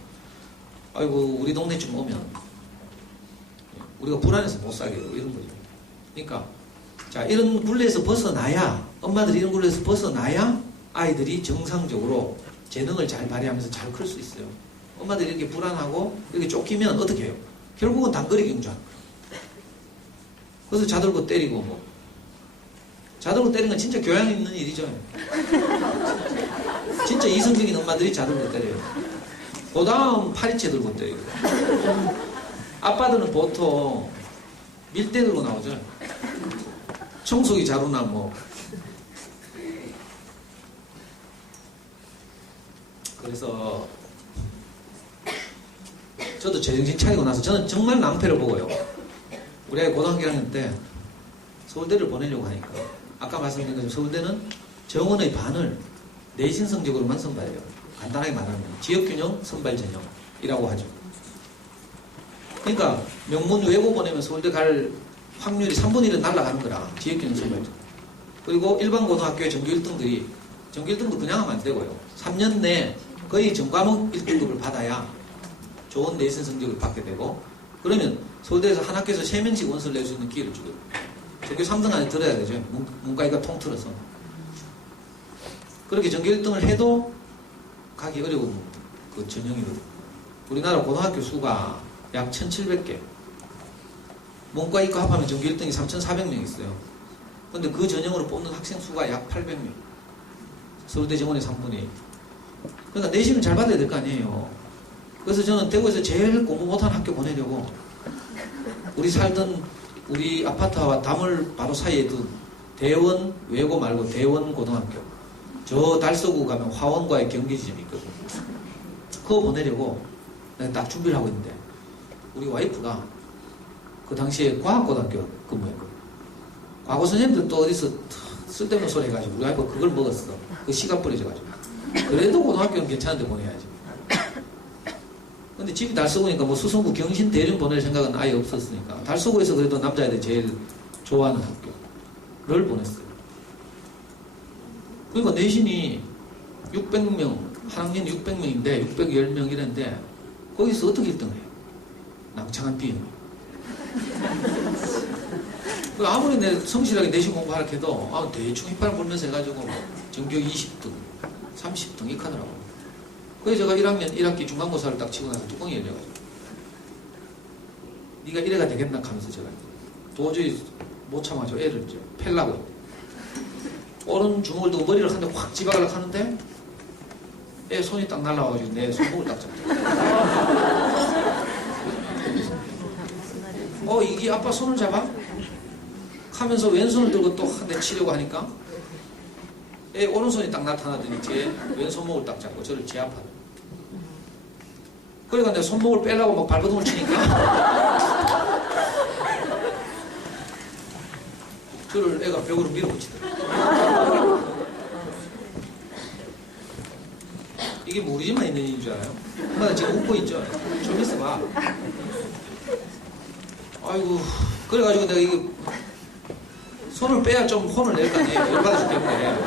아이고 우리 동네쯤 오면 우리가 불안해서 못 살게 되고 이런 거죠. 그러니까 자, 이런 굴레에서 벗어나야 엄마들이 이런 걸로 해서 벗어나야 아이들이 정상적으로 재능을 잘 발휘하면서 잘 클 수 있어요. 엄마들이 이렇게 불안하고 이렇게 쫓기면 어떻게 해요? 결국은 단거리 경주하는 거예요. 그래서 자들고 때리고 뭐. 자들고 때리는 건 진짜 교양 있는 일이죠. 진짜 이성적인 엄마들이 자들고 때려요. 그 다음 파리채 들고 때리고. 아빠들은 보통 밀대 들고 나오죠. 청소기 자루나 뭐. 그래서 저도 제정신 차리고 나서 저는 정말 낭패를 보고요. 우리 아이 고등학교 1학년 때 서울대를 보내려고 하니까 아까 말씀드린 것처럼 서울대는 정원의 반을 내신 성적으로만 선발해요. 간단하게 말하면 지역균형 선발 전형이라고 하죠. 그러니까 명문 외고 보내면 서울대 갈 확률이 3분의 1은 날아가는 거라. 지역균형 선발 전형. 그리고 일반 고등학교의 전교 1등들이 전교 1등도 그냥 하면 안 되고요. 3년 내 거의 전 과목 1등급을 받아야 좋은 내신 성적을 받게 되고, 그러면 서울대에서 한 학교에서 3명씩 원서를 낼 수 있는 기회를 주거든요. 전교 3등 안에 들어야 되죠. 문과이가 통틀어서. 그렇게 전교 1등을 해도 가기 어려운 그 전형이거든요. 우리나라 고등학교 수가 약 1,700개. 문과이과 합하면 전교 1등이 3,400명 있어요. 근데 그 전형으로 뽑는 학생 수가 약 800명. 서울대 정원의 3분의 1. 그러니까 내신을 잘 받아야 될 거 아니에요. 그래서 저는 대구에서 제일 공부 못한 학교 보내려고 우리 살던 우리 아파트와 담을 바로 사이에 둔 대원 외고 말고 대원 고등학교, 저 달서구 가면 화원과의 경계 지점이 있거든요. 그거 보내려고 내가 딱 준비를 하고 있는데 우리 와이프가 그 당시에 과학고등학교 근무했거든요. 과거 선생님들 또 어디서 쓸데없는 소리 해가지고 우리 와이프가 그걸 먹었어. 그 시간 버려져가지고. 그래도 고등학교는 괜찮은데 보내야지. 근데 집이 달서구니까 뭐 수성구 경신 대륜 보낼 생각은 아예 없었으니까 달서구에서 그래도 남자애들이 제일 좋아하는 학교를 보냈어요. 그러니까 내신이 600명, 한 학년 600명인데 610명 이랬는데 거기서 어떻게 1등을 해요? 낭창한 비행. 아무리 내 성실하게 내신 공부하라 해도 대충 휘파람 불면서 해가지고 전교 20등, 30등 이 카더라고. 그래서 제가 1학년 1학기 중간고사를 딱 치고 나서 뚜껑이 열려가지고 네가 이래가 되겠나 하면서 제가 도저히 못 참아서 애를 이제 팰라고 오른 주먹을 두고 머리를 한 대 확 집어가려고 하는데 애 손이 딱 날라와가지고 내 손목을 딱 잡더라고. 이게 아빠 손을 잡아? 하면서 왼손을 들고 또 한 대 치려고 하니까 애 오른손이 딱 나타나더니 제 왼손목을 딱 잡고 저를 제압하더라고. 그러니까 내가 손목을 빼려고 막 발버둥을 치니까 저를 애가 벽으로 밀어붙이더라고. 이게 뭐 우리 집만 있는 일인 줄 알아요? 나 지금 웃고 있죠? 좀 있어봐. 아이고, 그래가지고 내가 이게 손을 빼야 좀 혼을 낼 거 아니에요. 열받아서 때문에.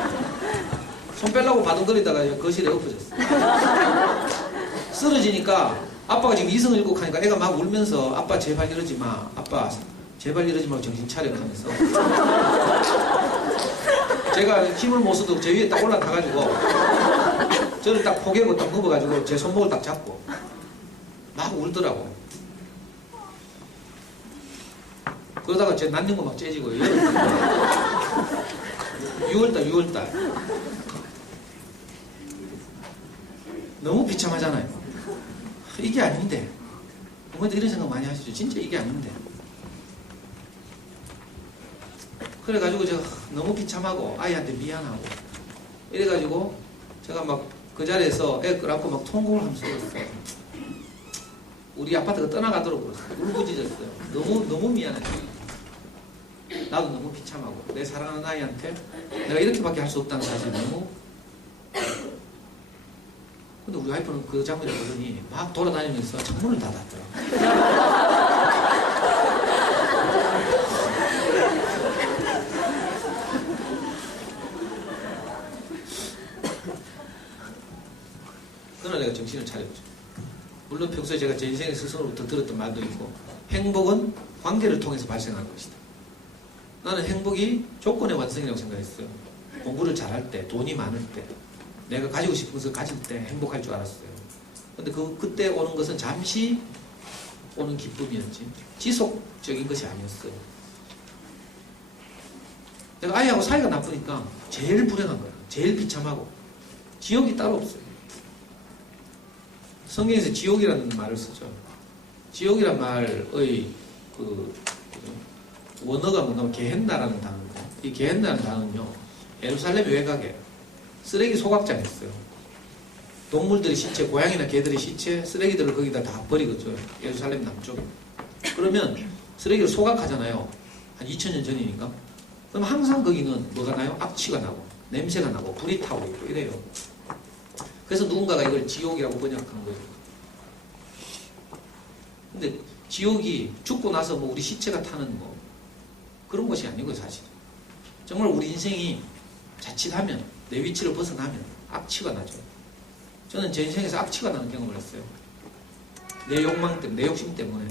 손 빼려고 바둥거리다가 거실에 엎어졌어. 쓰러지니까 아빠가 지금 이성을 잃고 가니까 애가 막 울면서 아빠 제발 이러지 마. 아빠 제발 이러지 말고 정신 차려 하면서 제가 힘을 못 써도 제 위에 딱 올라타가지고 저를 딱 포개고 딱 누워가지고 제 손목을 딱 잡고 막 울더라고. 그러다가 제 낳는 거 막 째지고 6월달 너무 비참하잖아요. 이게 아닌데 어머니도 이런 생각 많이 하시죠. 진짜 이게 아닌데. 그래가지고 제가 너무 비참하고 아이한테 미안하고 이래가지고 제가 막 그 자리에서 애 끌어안고 막 통곡을 하면서 울었어요. 우리 아파트가 떠나가도록 울었어요. 울부짖었어요. 너무 미안해요. 나도 너무 비참하고 내 사랑하는 아이한테 내가 이렇게밖에 할 수 없다는 사실 너무. 근데 우리 와이프는 그 장면을 보더니 막 돌아다니면서 창문을 닫았더라고요. 그러나 내가 정신을 차려보죠. 물론 평소에 제가 제 인생의 스스로부터 들었던 말도 있고 행복은 관계를 통해서 발생하는 것이다. 나는 행복이 조건의 완성이라고 생각했어요. 공부를 잘할 때, 돈이 많을 때, 내가 가지고 싶은 것을 가질 때 행복할 줄 알았어요. 근데 그때 오는 것은 잠시 오는 기쁨이었지 지속적인 것이 아니었어요. 내가 아이하고 사이가 나쁘니까 제일 불행한 거야. 제일 비참하고 지옥이 따로 없어요. 성경에서 지옥이라는 말을 쓰죠. 지옥이란 말의 원어가 뭔가 게헨나라는 단어인데, 이 게헨나라는 단어는요, 예루살렘 외곽에 쓰레기 소각장이었어요. 동물들의 시체, 고양이나 개들의 시체, 쓰레기들을 거기다 다 버리거든요. 예루살렘 남쪽에. 그러면 쓰레기를 소각하잖아요. 한 2000년 전이니까. 그럼 항상 거기는 뭐가 나요? 악취가 나고, 냄새가 나고, 불이 타고 있고 이래요. 그래서 누군가가 이걸 지옥이라고 번역한 거예요. 근데 지옥이 죽고 나서 뭐 우리 시체가 타는 뭐 그런 것이 아니고 사실. 정말 우리 인생이 자칫하면, 내 위치를 벗어나면 악취가 나죠. 저는 제 인생에서 악취가 나는 경험을 했어요. 내 욕망 때문에, 내 욕심 때문에.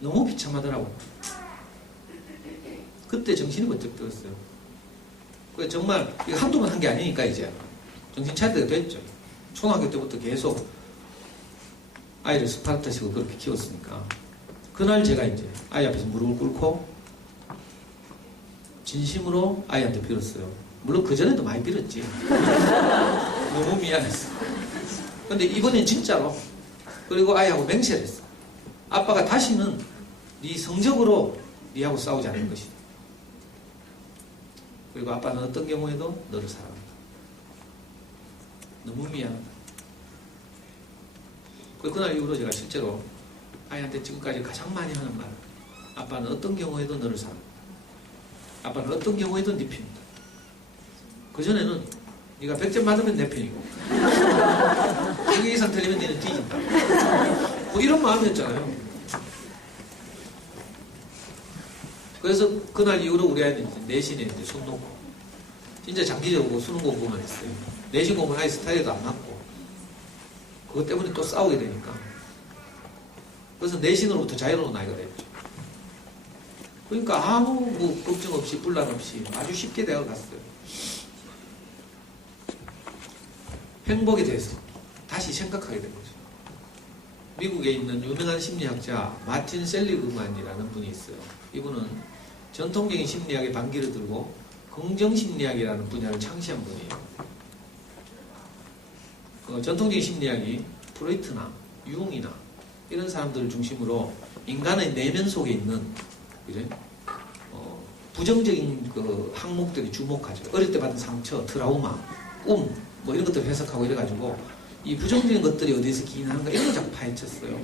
너무 비참하더라고요. 그때 정신이 번쩍 들었어요. 그래서 정말 이거 한두 번 한 게 아니니까 이제 정신 차릴 때가 됐죠. 초등학교 때부터 계속 아이를 스파르타식으로 그렇게 키웠으니까. 그날 제가 이제 아이 앞에서 무릎을 꿇고 진심으로 아이한테 빌었어요. 물론 그전에도 많이 빌었지. 너무 미안했어. 근데 이번엔 진짜로. 그리고 아이하고 맹세를 했어. 아빠가 다시는 네 성적으로 네하고 싸우지 않을 것이다. 그리고 아빠는 어떤 경우에도 너를 사랑한다. 너무 미안하다. 그날 이후로 제가 실제로 아이한테 지금까지 가장 많이 하는 말, 아빠는 어떤 경우에도 너를 사랑한다. 아빠는 어떤 경우에도 네 편이다. 그전에는 네가 100점 맞으면 내 편이고 100개 이상 틀리면 너는 뒤진다. 뭐 이런 마음이었잖아요. 그래서 그날 이후로 우리 아이는 내신에 이제 손 놓고 진짜 장기적으로 수능 공부만 했어요. 내신 공부는 아이 스타일도 안 맞고 그것 때문에 또 싸우게 되니까. 그래서 내신으로부터 자유로운 아이가 됐죠. 그러니까 아무 뭐 걱정 없이 분란 없이 아주 쉽게 대화가 갔어요. 행복에 대해서 다시 생각하게 된 거죠. 미국에 있는 유명한 심리학자 마틴 셀리그만이라는 분이 있어요. 이분은 전통적인 심리학의 반기를 들고 긍정심리학이라는 분야를 창시한 분이에요. 전통적인 심리학이 프로이트나 융이나 이런 사람들을 중심으로 인간의 내면 속에 있는 부정적인 그 항목들이 주목하죠. 어릴 때 받은 상처, 트라우마, 꿈, 뭐 이런 것들을 해석하고 이래가지고 이 부정적인 것들이 어디에서 기인하는가 이런 걸 자꾸 파헤쳤어요.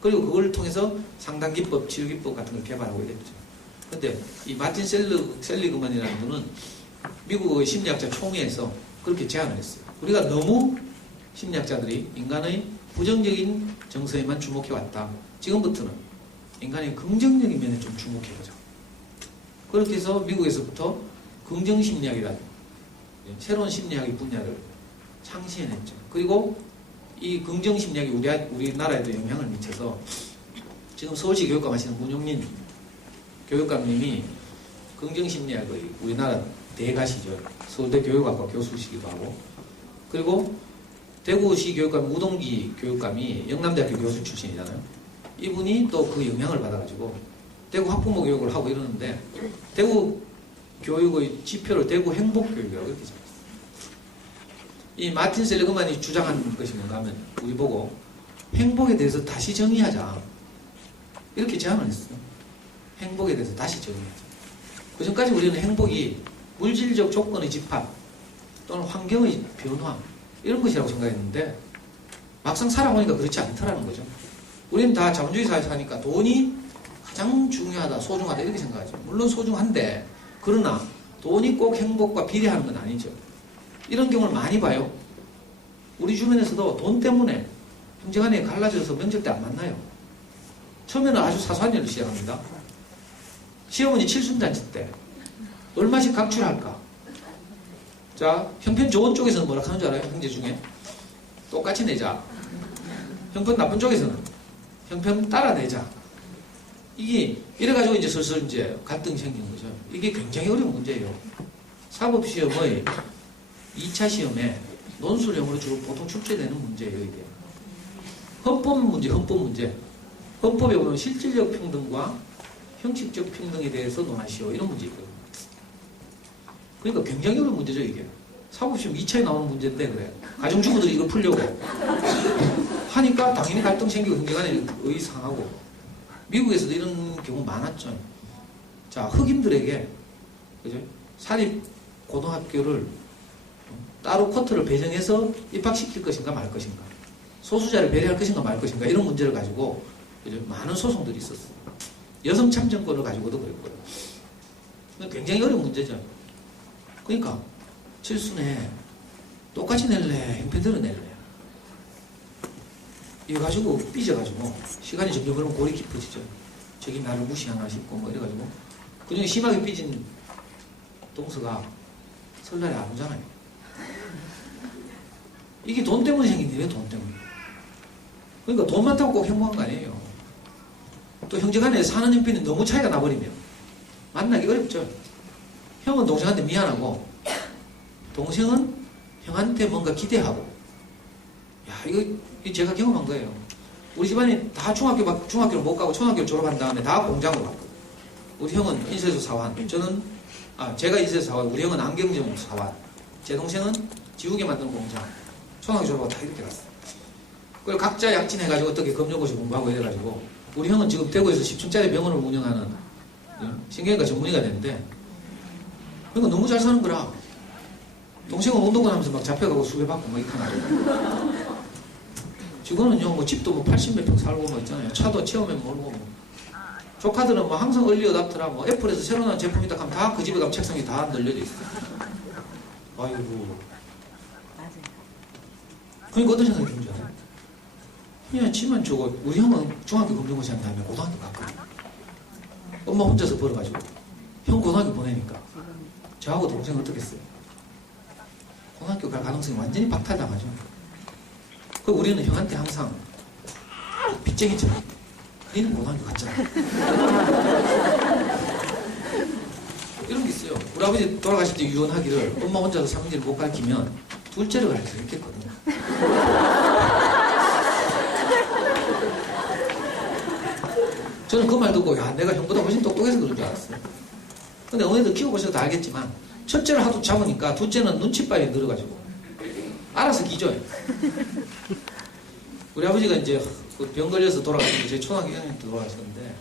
그리고 그걸 통해서 상담기법, 치료기법 같은 걸 개발하고 이랬죠. 근데 이 마틴 셀리그만이라는 분은 미국의 심리학자 총회에서 그렇게 제안을 했어요. 우리가 너무 심리학자들이 인간의 부정적인 정서에만 주목해왔다. 지금부터는 인간의 긍정적인 면에 좀 주목해보자. 그렇게 해서 미국에서부터 긍정심리학이라는 새로운 심리학의 분야를 창시해냈죠. 그리고 이 긍정심리학이 우리나라에도 영향을 미쳐서 지금 서울시 교육감 하시는 문용민 교육감님이 긍정심리학의 우리나라 대가시죠. 서울대 교육학과 교수시기도 하고, 그리고 대구시 교육감 우동기 교육감이 영남대학교 교수 출신이잖아요. 이분이 또 그 영향을 받아가지고 대구 학부모 교육을 하고 이러는데 대구 교육의 지표를 대구 행복교육이라고 이렇게 잡았어요. 이 마틴 셀리그만이 주장한 것이 뭔가 하면 우리 보고 행복에 대해서 다시 정의하자 이렇게 제안을 했어요. 행복에 대해서 다시 정의하자. 그전까지 우리는 행복이 물질적 조건의 집합 또는 환경의 변화 이런 것이라고 생각했는데 막상 살아보니까 그렇지 않더라는 거죠. 우리는 다 자본주의 사회에서 사니까 돈이 가장 중요하다, 소중하다 이렇게 생각하죠. 물론 소중한데 그러나 돈이 꼭 행복과 비례하는 건 아니죠. 이런 경우를 많이 봐요. 우리 주변에서도 돈 때문에 형제간에 갈라져서 명절 때 안 만나요. 처음에는 아주 사소한 일로 시작합니다. 시어머니 칠순잔치 때 얼마씩 각출할까? 자, 형편 좋은 쪽에서는 뭐라 하는 줄 알아요? 형제 중에 똑같이 내자. 형편 나쁜 쪽에서는 형편 따라 내자. 이게 이래가지고 이제 슬슬 이제 갈등이 생기는 거죠. 이게 굉장히 어려운 문제예요. 사법시험의 2차 시험에 논술형으로 주로 보통 출제되는 문제예요, 이게. 헌법 문제, 헌법 문제. 헌법에 보면 실질적 평등과 형식적 평등에 대해서 논하시오. 이런 문제 있거든요. 그러니까 굉장히 어려운 문제죠, 이게. 사법시험 2차에 나오는 문제인데, 그래. 가정주부들이 이걸 풀려고 하니까 당연히 갈등 생기고 형제간에 의상하고. 미국에서도 이런 경우 많았죠. 자, 흑인들에게, 그죠? 사립 고등학교를 따로 쿼터를 배정해서 입학시킬 것인가 말 것인가. 소수자를 배려할 것인가 말 것인가. 이런 문제를 가지고, 그죠? 많은 소송들이 있었어요. 여성 참정권을 가지고도 그랬고요. 굉장히 어려운 문제죠. 그러니까, 칠순에 똑같이 낼래, 형편대로 낼래. 이거 가지고 삐져가지고 시간이 점점 그러면 골이 깊어지죠. 저기 나를 무시하나 싶고 뭐 이래가지고 그중에 심하게 삐진 동서가 설날에 안 오잖아요. 이게 돈 때문에 생긴 일이에요. 돈 때문에. 그러니까 돈 많다고 꼭 행복한 거 아니에요. 또 형제간에 사는 형편이 너무 차이가 나버리면 만나기 어렵죠. 형은 동생한테 미안하고 동생은 형한테 뭔가 기대하고. 야, 이거 제가 경험한 거예요. 우리 집안이 다 중학교를 못 가고 초등학교를 졸업한 다음에 다 공장으로 갔거든요. 우리 형은 인쇄소 사원, 제가 인쇄소 사원, 우리 형은 안경점 사원, 제 동생은 지우개 만드는 공장, 초등학교 졸업하고 다 이렇게 갔어요. 그걸 각자 약진해가지고 어떻게 검정고시 공부하고 이래가지고 우리 형은 지금 대구에서 10층짜리 병원을 운영하는 신경외과 전문의가 됐는데 그러니까 너무 잘 사는 거라. 동생은 운동권 하면서 막 잡혀가고 수배받고 막 이렇게 하나. 지금은요, 뭐 집도 뭐 80몇 평 살고 뭐 있잖아요. 차도 체험해 몰고 뭐. 조카들은 뭐 항상 얼리 어답터라 뭐 애플에서 새로 나온 제품 있다 하면 다 그 집에 가면 책상이 다 널려져 있어요. 아이고. 그러니까 어떤 생각이 드는 줄 알아요? 그냥 지만 저거 우리 형은 중학교 검정고시 한 다음에 고등학교 갔거든. 엄마 혼자서 벌어가지고 형 고등학교 보내니까 저하고 동생은 어떻게 했어요? 고등학교 갈 가능성이 완전히 박탈당하죠. 그 우리는 형한테 항상 빚쟁이처럼 니는 고등학교 갔잖아. 이런 게 있어요. 우리 아버지 돌아가실 때 유언하기를 엄마 혼자서 삼형제를 못 가르치면 둘째를 가르쳐 이렇게 했거든요. 저는 그 말 듣고 야 내가 형보다 훨씬 똑똑해서 그런 줄 알았어요. 근데 어머니들 키워보셔서 다 알겠지만 첫째를 하도 잡으니까 둘째는 눈치빨이 늘어가지고 알아서 기줘요. 우리 아버지가 이제 병 걸려서 돌아가시고 제 초등학교 1학년 때 돌아가셨는데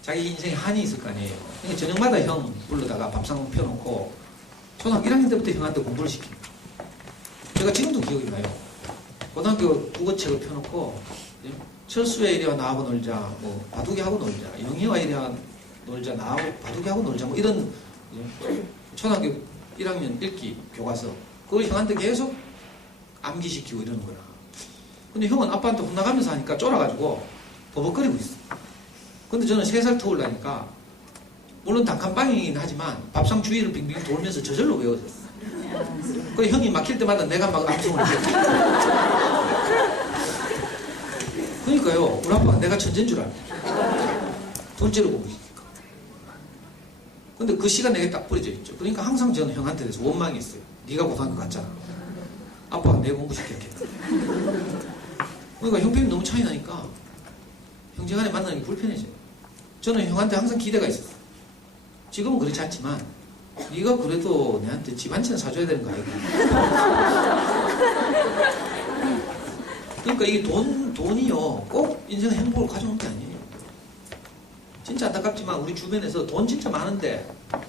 자기 인생에 한이 있을 거 아니에요. 그러니까 저녁마다 형 불러다가 밥상 펴놓고 초등학교 1학년 때부터 형한테 공부를 시킵니다. 제가 지금도 기억이 나요. 고등학교 국어책을 펴놓고 철수야 이리와 나하고 놀자, 뭐 바둑이하고 놀자, 영희와 이리와 놀자, 나하고 바둑이하고 놀자, 뭐 이런 초등학교 1학년 읽기 교과서 그걸 형한테 계속 암기시키고 이러는 거라. 근데 형은 아빠한테 혼나가면서 하니까 쫄아가지고 버벅거리고 있어. 근데 저는 3살 터울라니까 물론 단칸방이긴 하지만 밥상 주위를 빙빙 돌면서 저절로 외워졌어. 그 형이 막힐 때마다 내가 막 암송을 해. 그러니까요, 우리 아빠가 내가 천재인 줄 알고 둘째로 보고 있으니까. 근데 그 시간 내게 딱 뿌려져 있죠. 그러니까 항상 저는 형한테 대해서 원망이 있어요. 네가 고등학교 갔잖아. 아빠가 내 공부 시켰겠다. 그러니까 형편이 너무 차이 나니까 형제간에 만나는 게 불편해져요. 저는 형한테 항상 기대가 있었어요. 지금은 그렇지 않지만 네가 그래도 내한테 집 한 채는 사줘야 되는 거 아이가. 그러니까 이게 돈이요 꼭 인생의 행복을 가져오는 게 아니에요. 진짜 안타깝지만 우리 주변에서 돈 진짜 많은데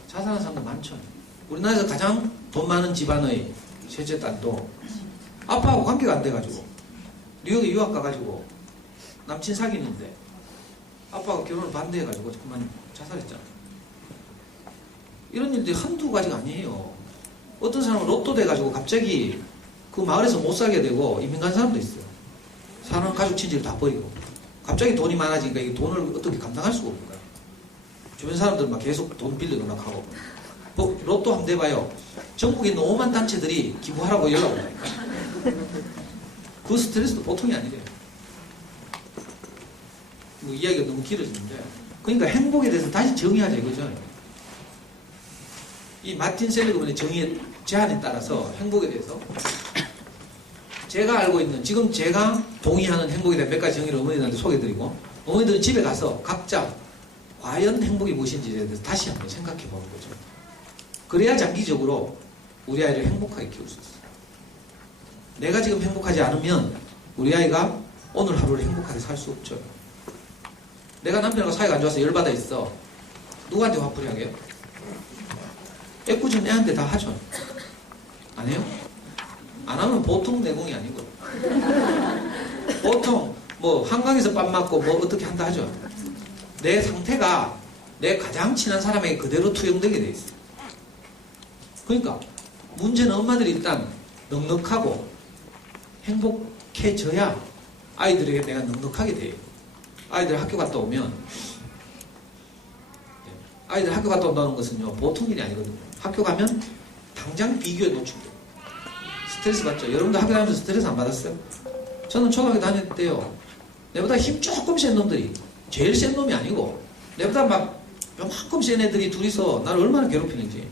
자살하는 사람도 많죠. 우리나라에서 가장 돈 많은 집안의 셋째 딸도 아빠하고 관계가 안 돼가지고 뉴욕에 유학 가가지고 남친 사귀는데 아빠가 결혼을 반대해가지고 그만 자살했잖아요. 이런 일들이 한두 가지가 아니에요. 어떤 사람은 로또 돼가지고 갑자기 그 마을에서 못 살게 되고 이민 간 사람도 있어요. 사람 가족 친지를 다 버리고 갑자기 돈이 많아지니까 이 돈을 어떻게 감당할 수가 없는 거야. 주변 사람들 막 계속 돈 빌려달라고 하고 뭐 로또 한번 내봐요. 전국에 있는 5만 단체들이 기부하라고 연락 온다니까. 그 스트레스도 보통이 아니래요. 뭐 이야기가 너무 길어지는데 그러니까 행복에 대해서 다시 정의하자 이거죠. 이 마틴 셀리그먼의 정의의 제안에 따라서 행복에 대해서 제가 알고 있는, 지금 제가 동의하는 행복에 대한 몇 가지 정의를 어머니들한테 소개해드리고, 어머니들은 집에 가서 각자 과연 행복이 무엇인지에 대해서 다시 한번 생각해 보는 거죠. 그래야 장기적으로 우리 아이를 행복하게 키울 수 있어요. 내가 지금 행복하지 않으면 우리 아이가 오늘 하루를 행복하게 살 수 없죠. 내가 남편과 사이가 안 좋아서 열받아 있어. 누구한테 화풀이 하게요? 애꿎은 애한테 다 하죠. 안 해요? 안 하면 보통 내공이 아니고. 보통 뭐 한강에서 밥 맞고 뭐 어떻게 한다 하죠. 내 상태가 내 가장 친한 사람에게 그대로 투영되게 돼 있어요. 그러니까 문제는 엄마들이 일단 넉넉하고 행복해져야 아이들에게 내가 넉넉하게 돼요. 아이들 학교 갔다 오면, 아이들 학교 갔다 온다는 것은요 보통 일이 아니거든요. 학교 가면 당장 비교에 노출돼요. 스트레스 받죠. 여러분도 학교 다니면서 스트레스 안 받았어요? 저는 초등학교 다닐 때요, 내보다 힘 조금 센 놈들이, 제일 센 놈이 아니고 내보다 막 요만큼 센 애들이 둘이서 나를 얼마나 괴롭히는지.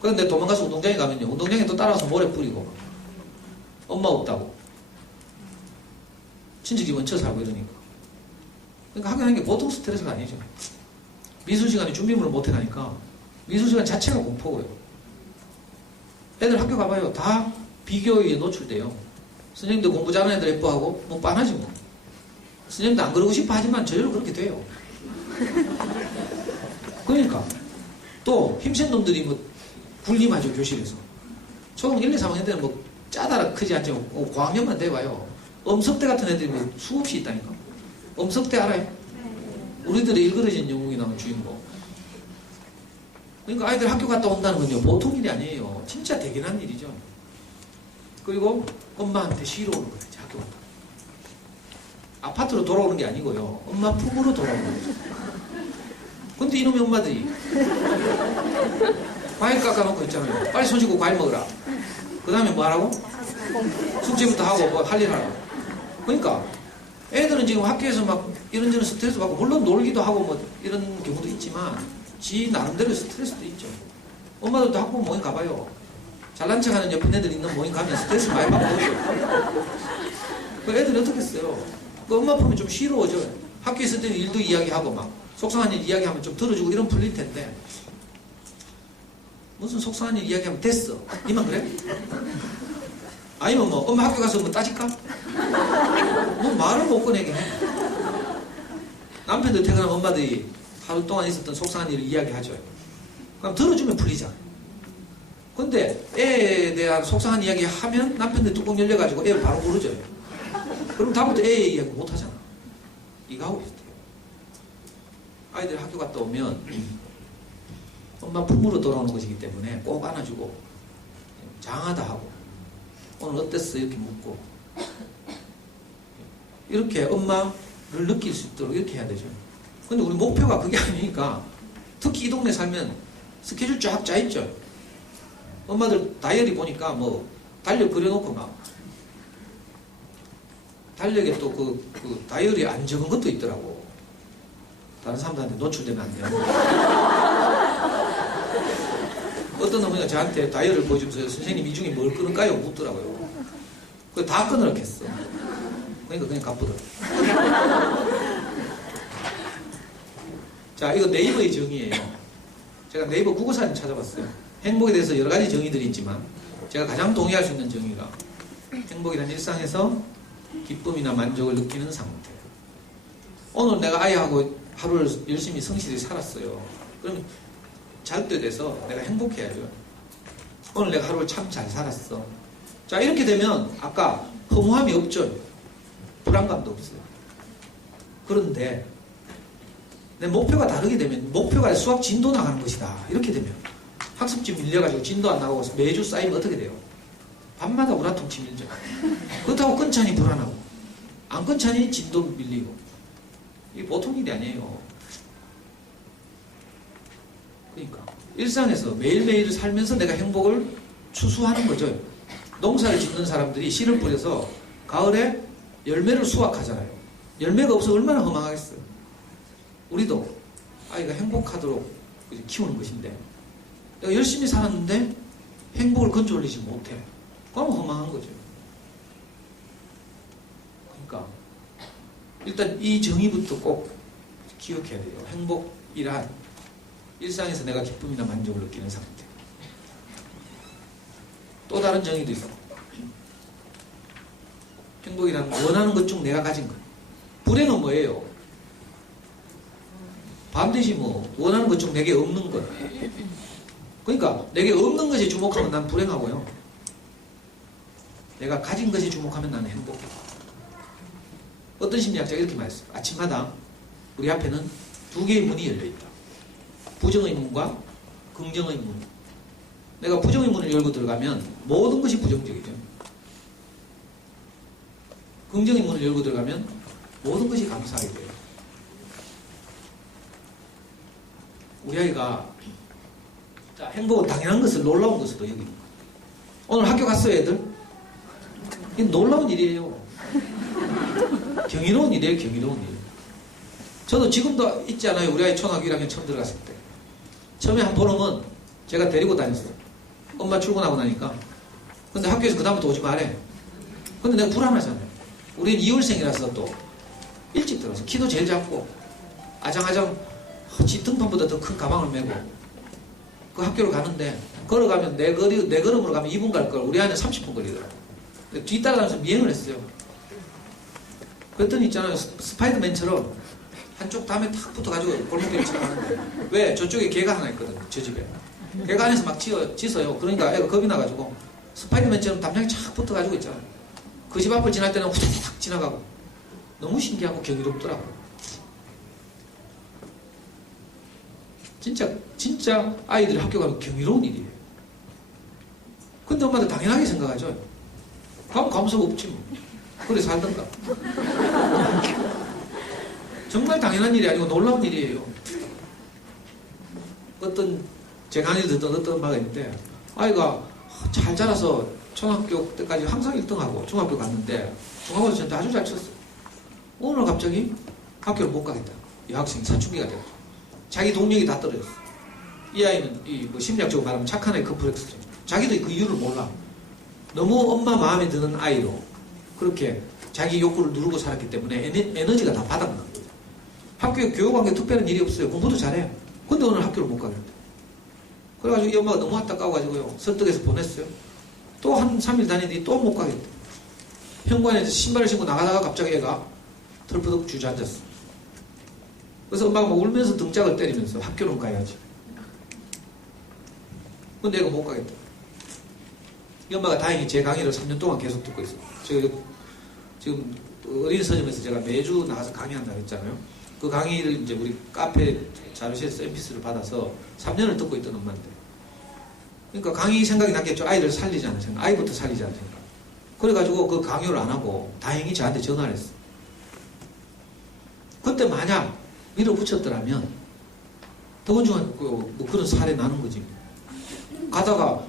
그런데 도망가서 운동장에 가면요, 운동장에 또 따라와서 모래 뿌리고, 엄마 없다고, 친척 집 얹혀 살고 이러니까. 그러니까 학교 다니는 게 보통 스트레스가 아니죠. 미술 시간에 준비물을 못 해가니까 미술 시간 자체가 공포고요. 애들 학교 가봐요. 다 비교에 노출돼요. 선생님도 공부 잘하는 애들 예뻐하고 뭐 빤하지 뭐. 선생님도 안 그러고 싶어 하지만 저절로 그렇게 돼요. 그러니까 또 힘센 놈들이 뭐 군림하죠. 교실에서. 초등 1, 2, 3학년 때는 뭐 짜다라 크지 않죠. 고학년만 돼봐요. 엄석대 같은 애들이 뭐 수없이 있다니까. 엄석대 알아요? 우리들의 일그러진 영웅이 나오는 주인공. 그러니까 아이들 학교 갔다 온다는 건요 보통 일이 아니에요. 진짜 대견한 일이죠. 그리고 엄마한테 쉬러 오는 거예요. 학교 갔다. 아파트로 돌아오는 게 아니고요, 엄마 품으로 돌아오는 거죠. 근데 이놈의 엄마들이 과일 깎아놓고 있잖아요. 빨리 손 씻고 과일 먹으라. 그 다음에 뭐 하라고? 숙제부터 하고 뭐 할 일 하라고. 그러니까 애들은 지금 학교에서 막 이런저런 스트레스 받고, 물론 놀기도 하고 뭐 이런 경우도 있지만 지 나름대로 스트레스도 있죠. 엄마들도 학부 모임 가봐요. 잘난 척하는 옆에 애들 있는 모임 가면 스트레스 많이 받고 오죠. 그 애들이 어떻게 했어요? 그 엄마 품이 좀 싫어져. 학교에 있을 때는 일도 이야기하고 막 속상한 일 이야기하면 좀 들어주고 이런 풀릴 텐데, 무슨 속상한 일 이야기하면 됐어. 이만 그래? 아니면 뭐 엄마 학교 가서 뭐 따질까? 뭐 말을 못 꺼내게 해. 남편들 퇴근한 엄마들이 하루 동안 있었던 속상한 일을 이야기하죠. 그럼 들어주면 풀리잖아. 근데 애에 대한 속상한 이야기 하면 남편들 뚜껑 열려가지고 애를 바로 부르죠. 그럼 다음부터 애 이야기 못 하잖아. 이거하고 비슷해요. 아이들 학교 갔다 오면 엄마 품으로 돌아오는 것이기 때문에 꼭 안아주고 장하다 하고 오늘 어땠어? 이렇게 묻고 이렇게 엄마를 느낄 수 있도록 이렇게 해야 되죠. 근데 우리 목표가 그게 아니니까, 특히 이 동네 살면 스케줄 쫙 짜있죠. 엄마들 다이어리 보니까 뭐 달력 그려놓고 막 달력에 또 그 다이어리에 안 적은 것도 있더라고. 다른 사람들한테 노출되면 안 돼요. 어떤 어머니가 저한테 다이어리를 보여주면서 선생님 이 중에 뭘 끊을까요? 묻더라고요. 그거 다 끊으라고 했어. 그러니까 그냥 가쁘더라고요. 자, 이거 네이버의 정의예요. 제가 네이버 국어사전 찾아봤어요. 행복에 대해서 여러 가지 정의들이 있지만 제가 가장 동의할 수 있는 정의가, 행복이란 일상에서 기쁨이나 만족을 느끼는 상태. 오늘 내가 아이하고 하루를 열심히 성실히 살았어요. 그럼 잘 때 돼서 내가 행복해야죠. 오늘 내가 하루를 참 잘 살았어. 자, 이렇게 되면 아까 허무함이 없죠. 불안감도 없어요. 그런데 내 목표가 다르게 되면, 목표가 수학 진도 나가는 것이다. 이렇게 되면 학습지 밀려가지고 진도 안 나가고 매주 쌓이면 어떻게 돼요? 밤마다 우라통치 밀죠. 그렇다고 끊자니 불안하고, 안 끊자니 진도 밀리고. 이게 보통 일이 아니에요. 그러니까 일상에서 매일매일 살면서 내가 행복을 추수하는 거죠. 농사를 짓는 사람들이 씨를 뿌려서 가을에 열매를 수확하잖아요. 열매가 없어 얼마나 허망하겠어요. 우리도 아이가 행복하도록 키우는 것인데 내가 열심히 살았는데 행복을 건져올리지 못해. 그럼 허망한 거죠. 그러니까 일단 이 정의부터 꼭 기억해야 돼요. 행복이란 일상에서 내가 기쁨이나 만족을 느끼는 상태. 또 다른 정의도 있어. 행복이란 원하는 것 중 내가 가진 것. 불행은 뭐예요? 반드시 뭐 원하는 것 중 내게 없는 것. 그러니까 내게 없는 것에 주목하면 난 불행하고요. 내가 가진 것에 주목하면 나는 행복해. 어떤 심리학자가 이렇게 말했어요. 아침마다 우리 앞에는 두 개의 문이 열려있다. 부정의 문과 긍정의 문. 내가 부정의 문을 열고 들어가면 모든 것이 부정적이죠. 긍정의 문을 열고 들어가면 모든 것이 감사하게 돼요. 우리 아이가 자, 행복은 당연한 것을 놀라운 것으로 여깁니다. 오늘 학교 갔어요, 애들? 이게 놀라운 일이에요. 경이로운 일이에요, 경이로운 일. 저도 지금도 있지 않아요? 우리 아이 초등학교 1학년 처음 들어갔을 때. 처음에 한 보름은 제가 데리고 다녔어요. 엄마 출근하고 나니까. 근데 학교에서 그다음부터 오지 말래. 근데 내가 불안하잖아요. 우리는 2월생이라서 또 일찍 들어서 키도 제일 작고 아장아장 지 등판보다 더 큰 가방을 메고 그 학교를 가는데 걸어가면 내 걸음으로 가면 2분 갈 걸 우리 아이는 30분 걸리더라고. 뒤따라가면서 미행을 했어요. 그랬더니 있잖아요. 스파이더맨처럼 한쪽 담에 탁 붙어가지고 골목길을 지나가는데 왜? 저쪽에 개가 하나 있거든. 저 집에. 개가 안에서 막 짖어요. 그러니까 애가 겁이 나가지고 스파이더맨처럼 담장에 착 붙어가지고 있잖아요. 그 집 앞을 지날 때는 후다닥 지나가고 너무 신기하고 경이롭더라고요. 진짜 아이들이 학교 가면 경이로운 일이에요. 근데 엄마들 당연하게 생각하죠. 가면 감수가 없지 뭐. 그래 살던가. 정말 당연한 일이 아니고 놀라운 일이에요. 어떤 제 강의 듣던 어떤 바가 있는데 아이가 잘 자라서 초등학교 때까지 항상 1등하고 중학교 갔는데 중학교에서 저한테 아주 잘 쳤어요. 오늘 갑자기 학교를 못 가겠다. 여학생이 사춘기가 되고 자기 동력이 다 떨어졌어. 이 아이는 뭐 심리학적으로 말하면 착한 아이 컴플렉스죠. 자기도 그 이유를 몰라. 너무 엄마 마음에 드는 아이로 그렇게 자기 욕구를 누르고 살았기 때문에 에너지가 다 바닥난 거죠. 학교에 교육관계 특별한 일이 없어요. 공부도 잘해요. 근데 오늘 학교를 못 가겠다. 그래가지고 이 엄마가 너무 안타까워가지고요. 설득해서 보냈어요. 또 한 3일 다니더니 또 못 가겠다. 현관에서 신발을 신고 나가다가 갑자기 애가 털푸덕 주저앉았어. 그래서 엄마가 막 울면서 등짝을 때리면서 학교는 가야지. 근데 애가 못 가겠다. 이 엄마가 다행히 제 강의를 3년 동안 계속 듣고 있어요. 제가 지금 어린이 서점에서 제가 매주 나가서 강의한다고 했잖아요. 그 강의를 이제 우리 카페 자료실에서 mp3를 받아서 3년을 듣고 있던 엄마인데. 그러니까 강의 생각이 났겠죠. 아이를 살리자는 생각. 아이부터 살리자는 생각. 그래가지고 그 강요를 안 하고 다행히 저한테 전화를 했어. 그때 만약 밀어붙였더라면 더군중한 뭐 그런 사례 나는 거지. 가다가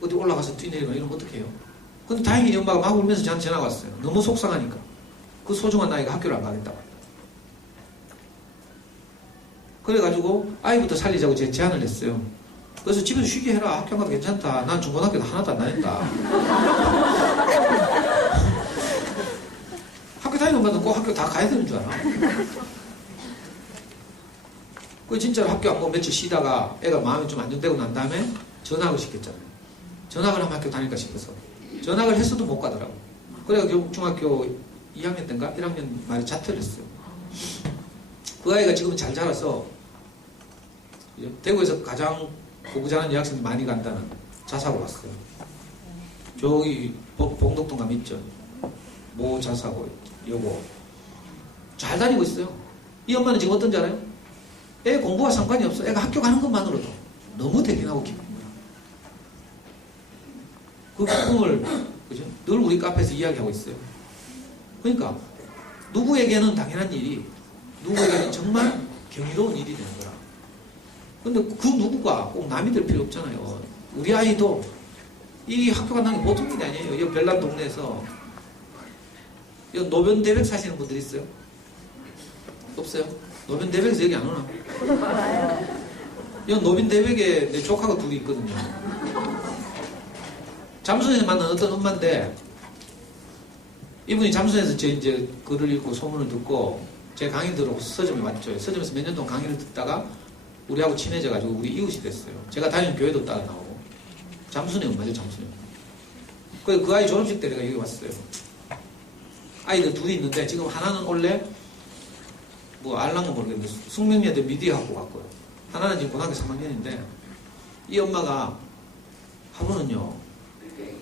어디 올라가서 뛰내리거나 이러면 어떡해요. 근데 다행히 엄마가 막 울면서 저한테 전화가 왔어요. 너무 속상하니까. 그 소중한 나이가 학교를 안 가겠다고. 그래가지고 아이부터 살리자고 제가 제안을 했어요. 그래서 집에서 쉬게 해라. 학교 안 가도 괜찮다. 난 중고등학교도 하나도 안 다녔다. 학교 다니는 엄마는 꼭 학교 다 가야 되는 줄 알아. 그 진짜로 학교 안 가고 며칠 쉬다가 애가 마음이 좀 안정되고 난 다음에 전학을 시켰잖아요. 전학을 하면 학교 다닐까 싶어서. 전학을 했어도 못 가더라고. 그래서 결국 중학교 2학년 때인가 1학년 말에 자퇴를 했어요. 그 아이가 지금은 잘 자라서 대구에서 가장 공부 잘하는 여학생이 많이 간다는 자사고 갔어요. 저기 봉덕동 가면 있죠. 모 자사고 요거 잘 다니고 있어요. 이 엄마는 지금 어떤지 알아요? 애 공부와 상관이 없어. 애가 학교 가는 것만으로도 너무 대견하고 기쁜 거야. 그 기쁨을 그죠? 늘 우리 카페에서 이야기하고 있어요. 그러니까 누구에게는 당연한 일이 누구에게는 정말 경이로운 일이 되는 거라. 근데 그 누구가 꼭 남이 될 필요 없잖아요. 우리 아이도 이 학교 간다는 게 보통 일이 아니에요. 이 별난 동네에서 노변대백 사시는 분들 있어요? 없어요? 노변 대백에서 얘기 안 오나? 이 노변 대백에 내 조카가 둘이 있거든요. 잠수에서 만난 어떤 엄마인데, 이분이 잠수에서 제 이제 글을 읽고 소문을 듣고 제 강의 들으고 서점에 왔죠. 서점에서 몇 년 동안 강의를 듣다가 우리하고 친해져가지고 우리 이웃이 됐어요. 제가 다니는 교회도 따라 나오고. 잠수네 엄마죠, 잠수네. 그 아이 졸업식 때 내가 여기 왔어요. 아이들 둘이 있는데 지금 하나는 원래 뭐 알랑은 모르겠는데 숙명여대 미디어 학고 갔고요. 하나는 지금 고등학교 3학년인데 이 엄마가 하루는요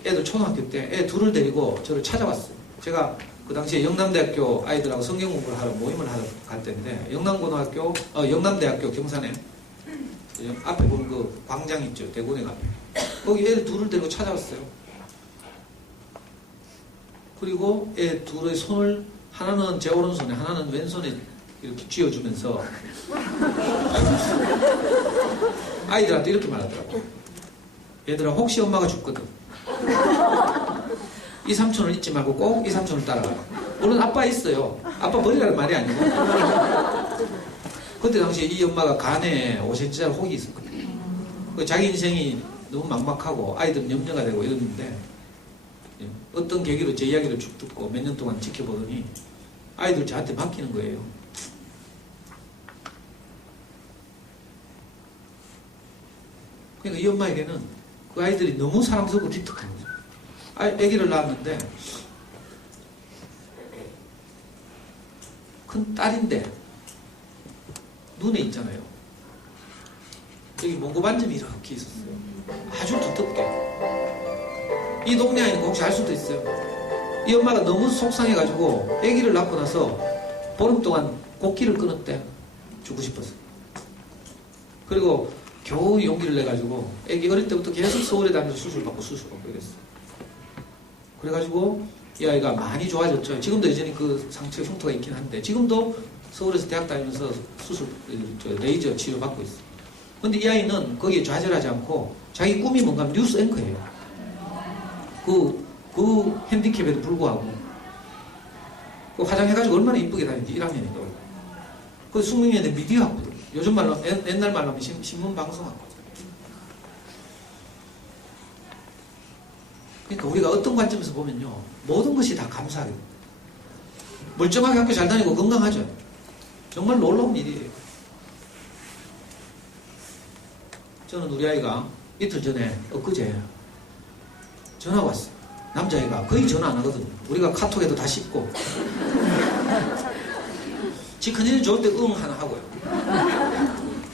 애들 초등학교 때 애 둘을 데리고 저를 찾아왔어요. 제가 그 당시에 영남대학교 아이들하고 성경 공부를 하러 모임을 하러 갈 때인데 영남대학교 경산에 앞에 보면 그 광장 있죠, 대군의 앞에. 거기 애들 둘을 데리고 찾아왔어요. 그리고 애 둘의 손을 하나는 제 오른손에 하나는 왼손에 이렇게 쥐어주면서 아이들한테 이렇게 말하더라고요. 얘들아, 혹시 엄마가 죽거든 이 삼촌을 잊지 말고 꼭 이 삼촌을 따라가라. 물론 아빠 있어요. 아빠 버리라는 말이 아니고. 그때 당시에 이 엄마가 간에 5cm짜리 혹이 있었거든요. 자기 인생이 너무 막막하고 아이들은 염려가 되고 이랬는데 어떤 계기로 제 이야기를 쭉 듣고 몇 년 동안 지켜보더니 아이들 저한테 맡기는 거예요. 그러니까 이 엄마에게는 그 아이들이 너무 사랑스럽고 기특한 거죠. 아기를 낳았는데 큰 딸인데 눈에 있잖아요. 여기 몽고 반점이 이렇게 있었어요. 아주 두텁게. 이 동네 아이는 거 혹시 알 수도 있어요. 이 엄마가 너무 속상해가지고 아기를 낳고 나서 보름 동안 곡기를 끊었대. 주고 싶어서. 그리고 겨우 용기를 내가지고 아기 어릴 때부터 계속 서울에 다니면서 수술받고 이랬어요. 그래가지고 이 아이가 많이 좋아졌죠. 지금도 여전히 그 상처 흉터가 있긴 한데 지금도 서울에서 대학 다니면서 레이저 치료받고 있어요. 근데 이 아이는 거기에 좌절하지 않고 자기 꿈이 뭔가 뉴스 앵커예요. 그 핸디캡에도 불구하고 그 화장해가지고 얼마나 이쁘게 다니는지 1학년이더라고요. 그 숙명여대 미디어 학부들. 요즘 말로 옛날 말로 하면 신문 방송학과. 그러니까 우리가 어떤 관점에서 보면요 모든 것이 다 감사하게 됩니다. 멀쩡하게 학교 잘 다니고 건강하죠. 정말 놀라운 일이에요. 저는 우리 아이가 이틀 전에 엊그제 전화가 왔어요. 남자애가 거의 전화 안 하거든요. 우리가 카톡에도 다 씹고 지 큰일이 좋을 때 응 하나 하고요.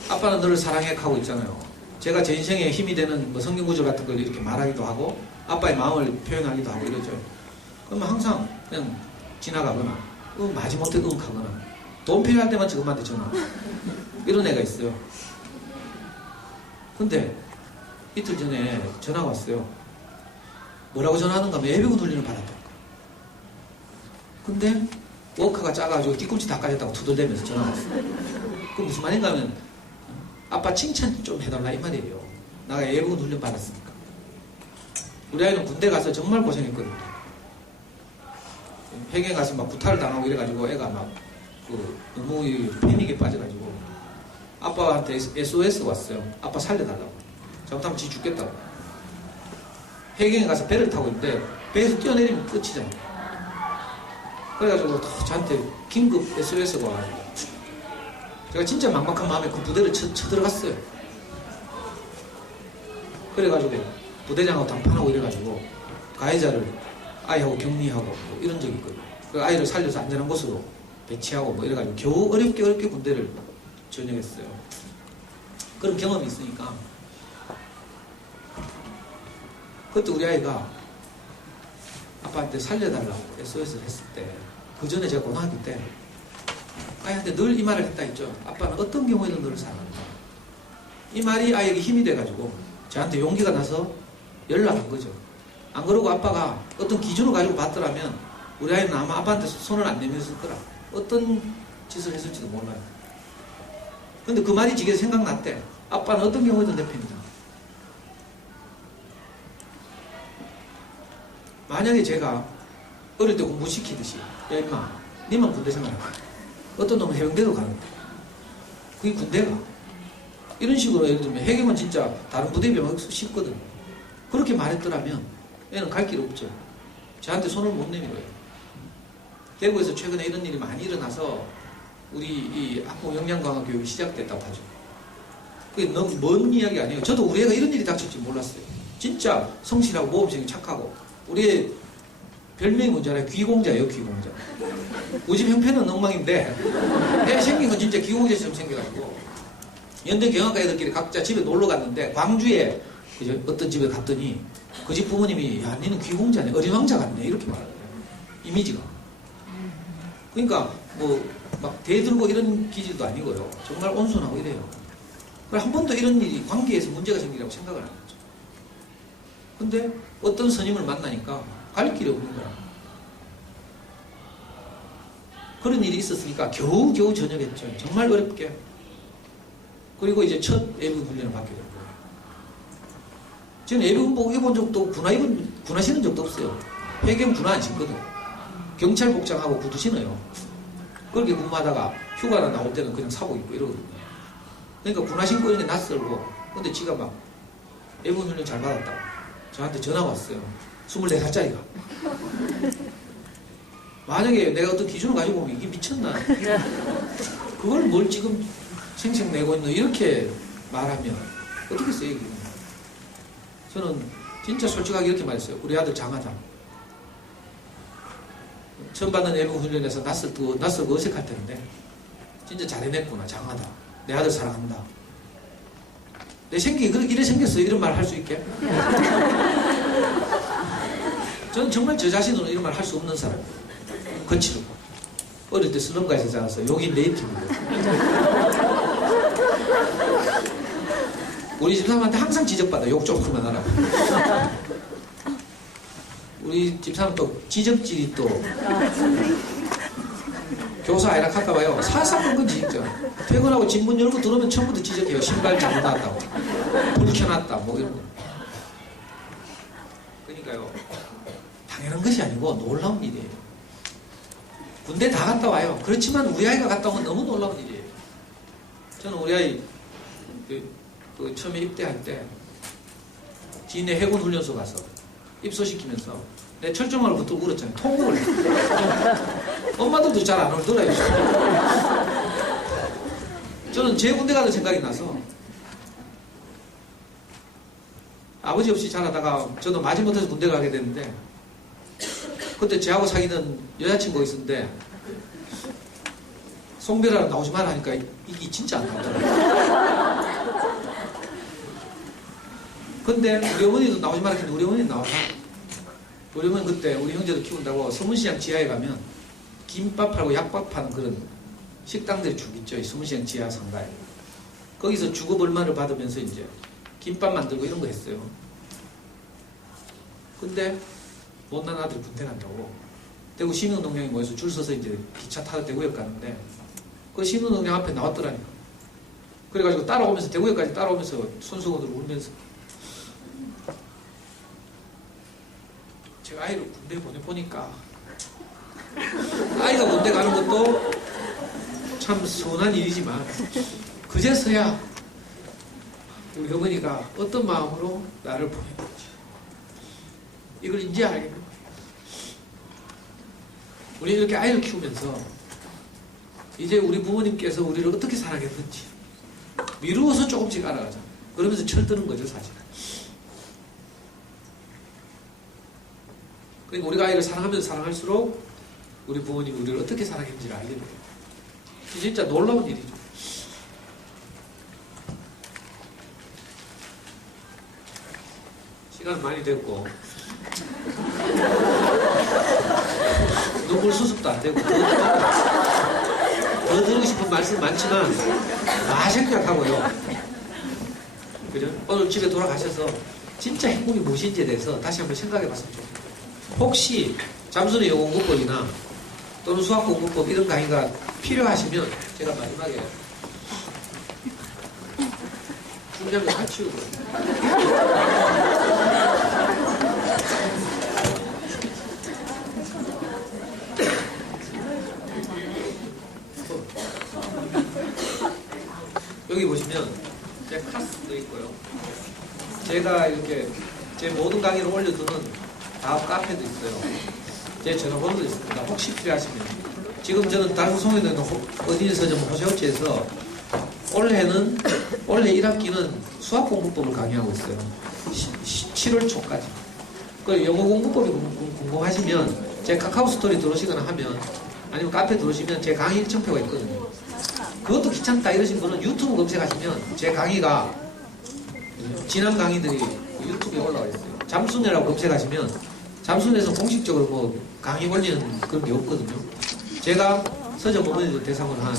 아빠는 너를 사랑해 하고 있잖아요. 제가 제 인생에 힘이 되는 뭐 성경구절 같은 걸 이렇게 말하기도 하고 아빠의 마음을 표현하기도 하고 이러죠. 그러면 항상 그냥 지나가거나 마지못해 응 하거나 돈 필요할 때만 지금 엄마한테 전화 이런 애가 있어요. 근데 이틀 전에 전화가 왔어요. 뭐라고 전화하는가 하면 예비군 훈련을 받았다고. 근데 워커가 작아가지고 뒤꿈치 다 까졌다고 투덜대면서 전화가 왔어요. 그 무슨 말인가 하면 아빠 칭찬 좀 해달라 이 말이에요. 나가 예비군 훈련 받았으니까. 우리 아이는 군대 가서 정말 고생했거든요. 해경 가서 막 구타를 당하고 이래가지고 애가 막 너무 패닉에 빠져가지고 아빠한테 SOS가 왔어요. 아빠 살려달라고. 잘못하면 지 죽겠다고. 해경에 가서 배를 타고 있는데 배에서 뛰어내리면 끝이잖아요. 그래가지고 저한테 긴급 SOS가 와가지고 제가 진짜 막막한 마음에 그 부대를 쳐들어갔어요. 그래가지고 부대장하고 담판하고 이래가지고 가해자를 아이하고 격리하고 뭐 이런 적이 있거든요. 그 아이를 살려서 안전한 곳으로 배치하고 뭐 이래가지고 겨우 어렵게 군대를 전역했어요. 그런 경험이 있으니까 그때 우리 아이가 아빠한테 살려달라고 SOS를 했을 때 그 전에 제가 고등학교 때 아이한테 늘 이 말을 했다 했죠. 아빠는 어떤 경우에는 너를 사랑한다. 이 말이 아이에게 힘이 돼가지고 저한테 용기가 나서 연락한 거죠. 안 그러고 아빠가 어떤 기준을 가지고 봤더라면 우리 아이는 아마 아빠한테 손을 안 내밀었을 거라. 어떤 짓을 했을지도 몰라요. 근데 그 말이 지게 생각났대. 아빠는 어떤 경우에도 내 편이다. 만약에 제가 어릴 때 공부시키듯이 야 임마 니만 군대 생활하고 어떤 놈은 해병대도 가는 거야. 그게 군대가. 이런 식으로 예를 들면 해경은 진짜 다른 부대에 비하면 쉽거든. 그렇게 말했더라면 얘는 갈 길 없죠. 저한테 손을 못 내밀어요. 대구에서 최근에 이런 일이 많이 일어나서 우리 이 학부 역량 강화 교육이 시작됐다고 하죠. 그게 너무 먼 이야기 아니에요. 저도 우리 애가 이런 일이 닥칠 줄 몰랐어요. 진짜 성실하고 모범생이 착하고 우리 애 별명이 뭔지 알아요? 귀공자예요, 귀공자. 우리 집 형편은 엉망인데 애 생긴 건 진짜 귀공자처럼 생겨가지고 연대 경영학과 애들끼리 각자 집에 놀러 갔는데 광주에 어떤 집에 갔더니 그 집 부모님이 야 니는 귀공자네, 어린왕자 같네 이렇게 말하더라고요. 이미지가. 그러니까 뭐 막 대들고 이런 기질도 아니고요. 정말 온순하고 이래요. 한 번도 이런 일이 관계에서 문제가 생기라고 생각을 안 했죠. 근데 어떤 스님을 만나니까 갈 길이 없는 거야. 그런 일이 있었으니까 겨우겨우 전역했죠. 정말 어렵게. 그리고 이제 첫 예비군 훈련을 받게 된 거예요. 저는 예비군복 입은 적도 없고 군화 신은 적도 없어요. 해경 군화 안 신거든. 경찰 복장하고 구두 신어요. 그렇게 근무하다가 휴가나 나올 때는 그냥 사복 입고 이러거든요. 그러니까 군화 신고 이런 게 낯설고, 근데 지가 막 예비군 훈련 잘 받았다고 저한테 전화가 왔어요. 24살짜리가. 만약에 내가 어떤 기준을 가지고 보면 이게 미쳤나? 그걸 뭘 지금 생색내고 있노? 이렇게 말하면 어떻게 써요? 이게? 저는 진짜 솔직하게 이렇게 말했어요. 우리 아들 장하다. 처음 받는 예비군 훈련에서 낯설고 어색할 텐데 진짜 잘해냈구나. 장하다. 내 아들 사랑한다. 내 생기 이래 생겼어요. 이런 말 할 수 있게. 저는 정말 저 자신으로 이런 말 할 수 없는 사람이에요. 거칠고. 어릴 때 슬럼가에서 자랐어요. 여기 네이티브고. 우리 집사람한테 항상 지적받아. 욕 좀 그만 하라고. 우리 집사람 또 지적질이 또 교사 아이라 할까봐요. 사사건건 지적죠. 퇴근하고 집 문 열고 들어오면 처음부터 지적해요. 신발 잘못 놨다고. 불 켜놨다. 뭐 이런 거. 그러니까요. 당연한 것이 아니고 놀라운 일이에요. 군대 다 갔다 와요. 그렇지만 우리 아이가 갔다 오면 너무 놀라운 일이에요. 저는 우리 아이 그 처음에 입대할 때 진해 해군 훈련소 가서 입소시키면서 내 철조망을 붙들고 울었잖아요. 통곡을. 엄마들도 잘 안 울더라고요. 저는 제 군대 가던 생각이 나서 아버지 없이 자라다가 저도 마지못해서 군대 가게 됐는데 그때 제하고 사귀던 여자친구가 있었는데 송별하러 나오지 마라 하니까 이게 진짜 안 나오더라고요. 근데 우리 어머니도 나오지 마라 했는데 우리 어머니는 나와서 우리 어머니 그때 우리 형제도 키운다고 서문시장 지하에 가면 김밥하고 약밥 파는 그런 식당들이 쭉 있죠. 서문시장 지하 상가에. 거기서 주급 얼마를 받으면서 이제 김밥 만들고 이런 거 했어요. 근데 못난 아들이 군대 간다고 대구 신흥농장에 모여서 줄 서서 이제 기차 타고 대구역 가는데 그 신흥농장 앞에 나왔더라니까. 그래가지고 따라오면서 대구역까지 따라오면서 손수건으로 울면서 제가 아이를 군대 보내보니까 아이가 군대 가는 것도 참 서운한 일이지만 그제서야 우리 어머니가 어떤 마음으로 나를 보냈는지 이걸 이제 알겠는 거예요. 우리 이렇게 아이를 키우면서 이제 우리 부모님께서 우리를 어떻게 사랑했는지 미루어서 조금씩 알아가자. 그러면서 철드는 거죠, 사실. 그러니까 우리가 아이를 사랑하면서 사랑할수록 우리 부모님이 우리를 어떻게 사랑했는지를 알게 돼요. 진짜 놀라운 일이죠. 시간은 많이 됐고 눈물 수습도 안 되고 더 드리고 싶은 말씀 많지만 다 생략하고요. 그죠? 오늘 집에 돌아가셔서 진짜 행복이 무엇인지에 대해서 다시 한번 생각해 봤으면 좋겠어요. 혹시 잠수의 영어공부법이나 또는 수학공부법 이런 강의가 필요하시면 제가 마지막에 준비한 거 다 치우고 제가 이렇게 제 모든 강의를 올려두는 다음 카페도 있어요. 제 전화번호도 있습니다. 혹시 필요하시면. 지금 저는 달구송에는 어디에서 좀 호세호치에서 올해 1학기는 수학 공부법을 강의하고 있어요. 7월 초까지. 그 영어 공부법이 궁금하시면 제 카카오 스토리 들어오시거나 하면 아니면 카페 들어오시면 제 강의 일정표가 있거든요. 그것도 귀찮다 이러신 분은 유튜브 검색하시면 제 강의가 지난 강의들이 유튜브에 올라와 있어요. 잠순회라고 검색하시면 잠순회에서 공식적으로 뭐 강의 올리는 그런 게 없거든요. 제가 서점 어머니들 대상으로 한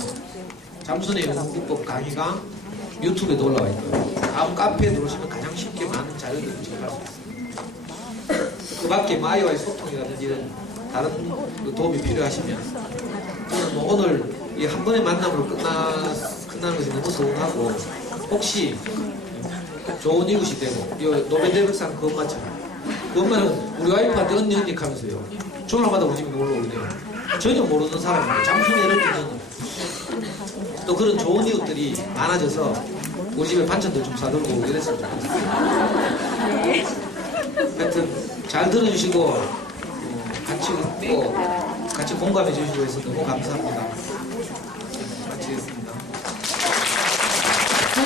잠순회 공부법 강의가 유튜브에도 올라와 있고요. 다음 카페에 들어오시면 가장 쉽게 많은 자료들을 제공할 수 있습니다. 그 밖에 마이와의 소통이라든지 이런 다른 도움이 필요하시면 저는 뭐 오늘 이 한 번의 만남으로 끝나는 것이 너무 서운하고 혹시 좋은 이웃이 되고 이 노벨대백상 그 엄마처럼 그 엄마는 우리 와이프한테 언니 하면서요. 전화마다 우리 집에 놀러 오네요. 전혀 모르는 사람인데 잠순에 이럴 때는 또 그런 좋은 이웃들이 많아져서 우리 집에 반찬도 좀 사들고 이랬으면 좋겠어요. 하여튼 잘 들어주시고 같이 웃고 같이 공감해 주시고 해서 너무 감사합니다. 같이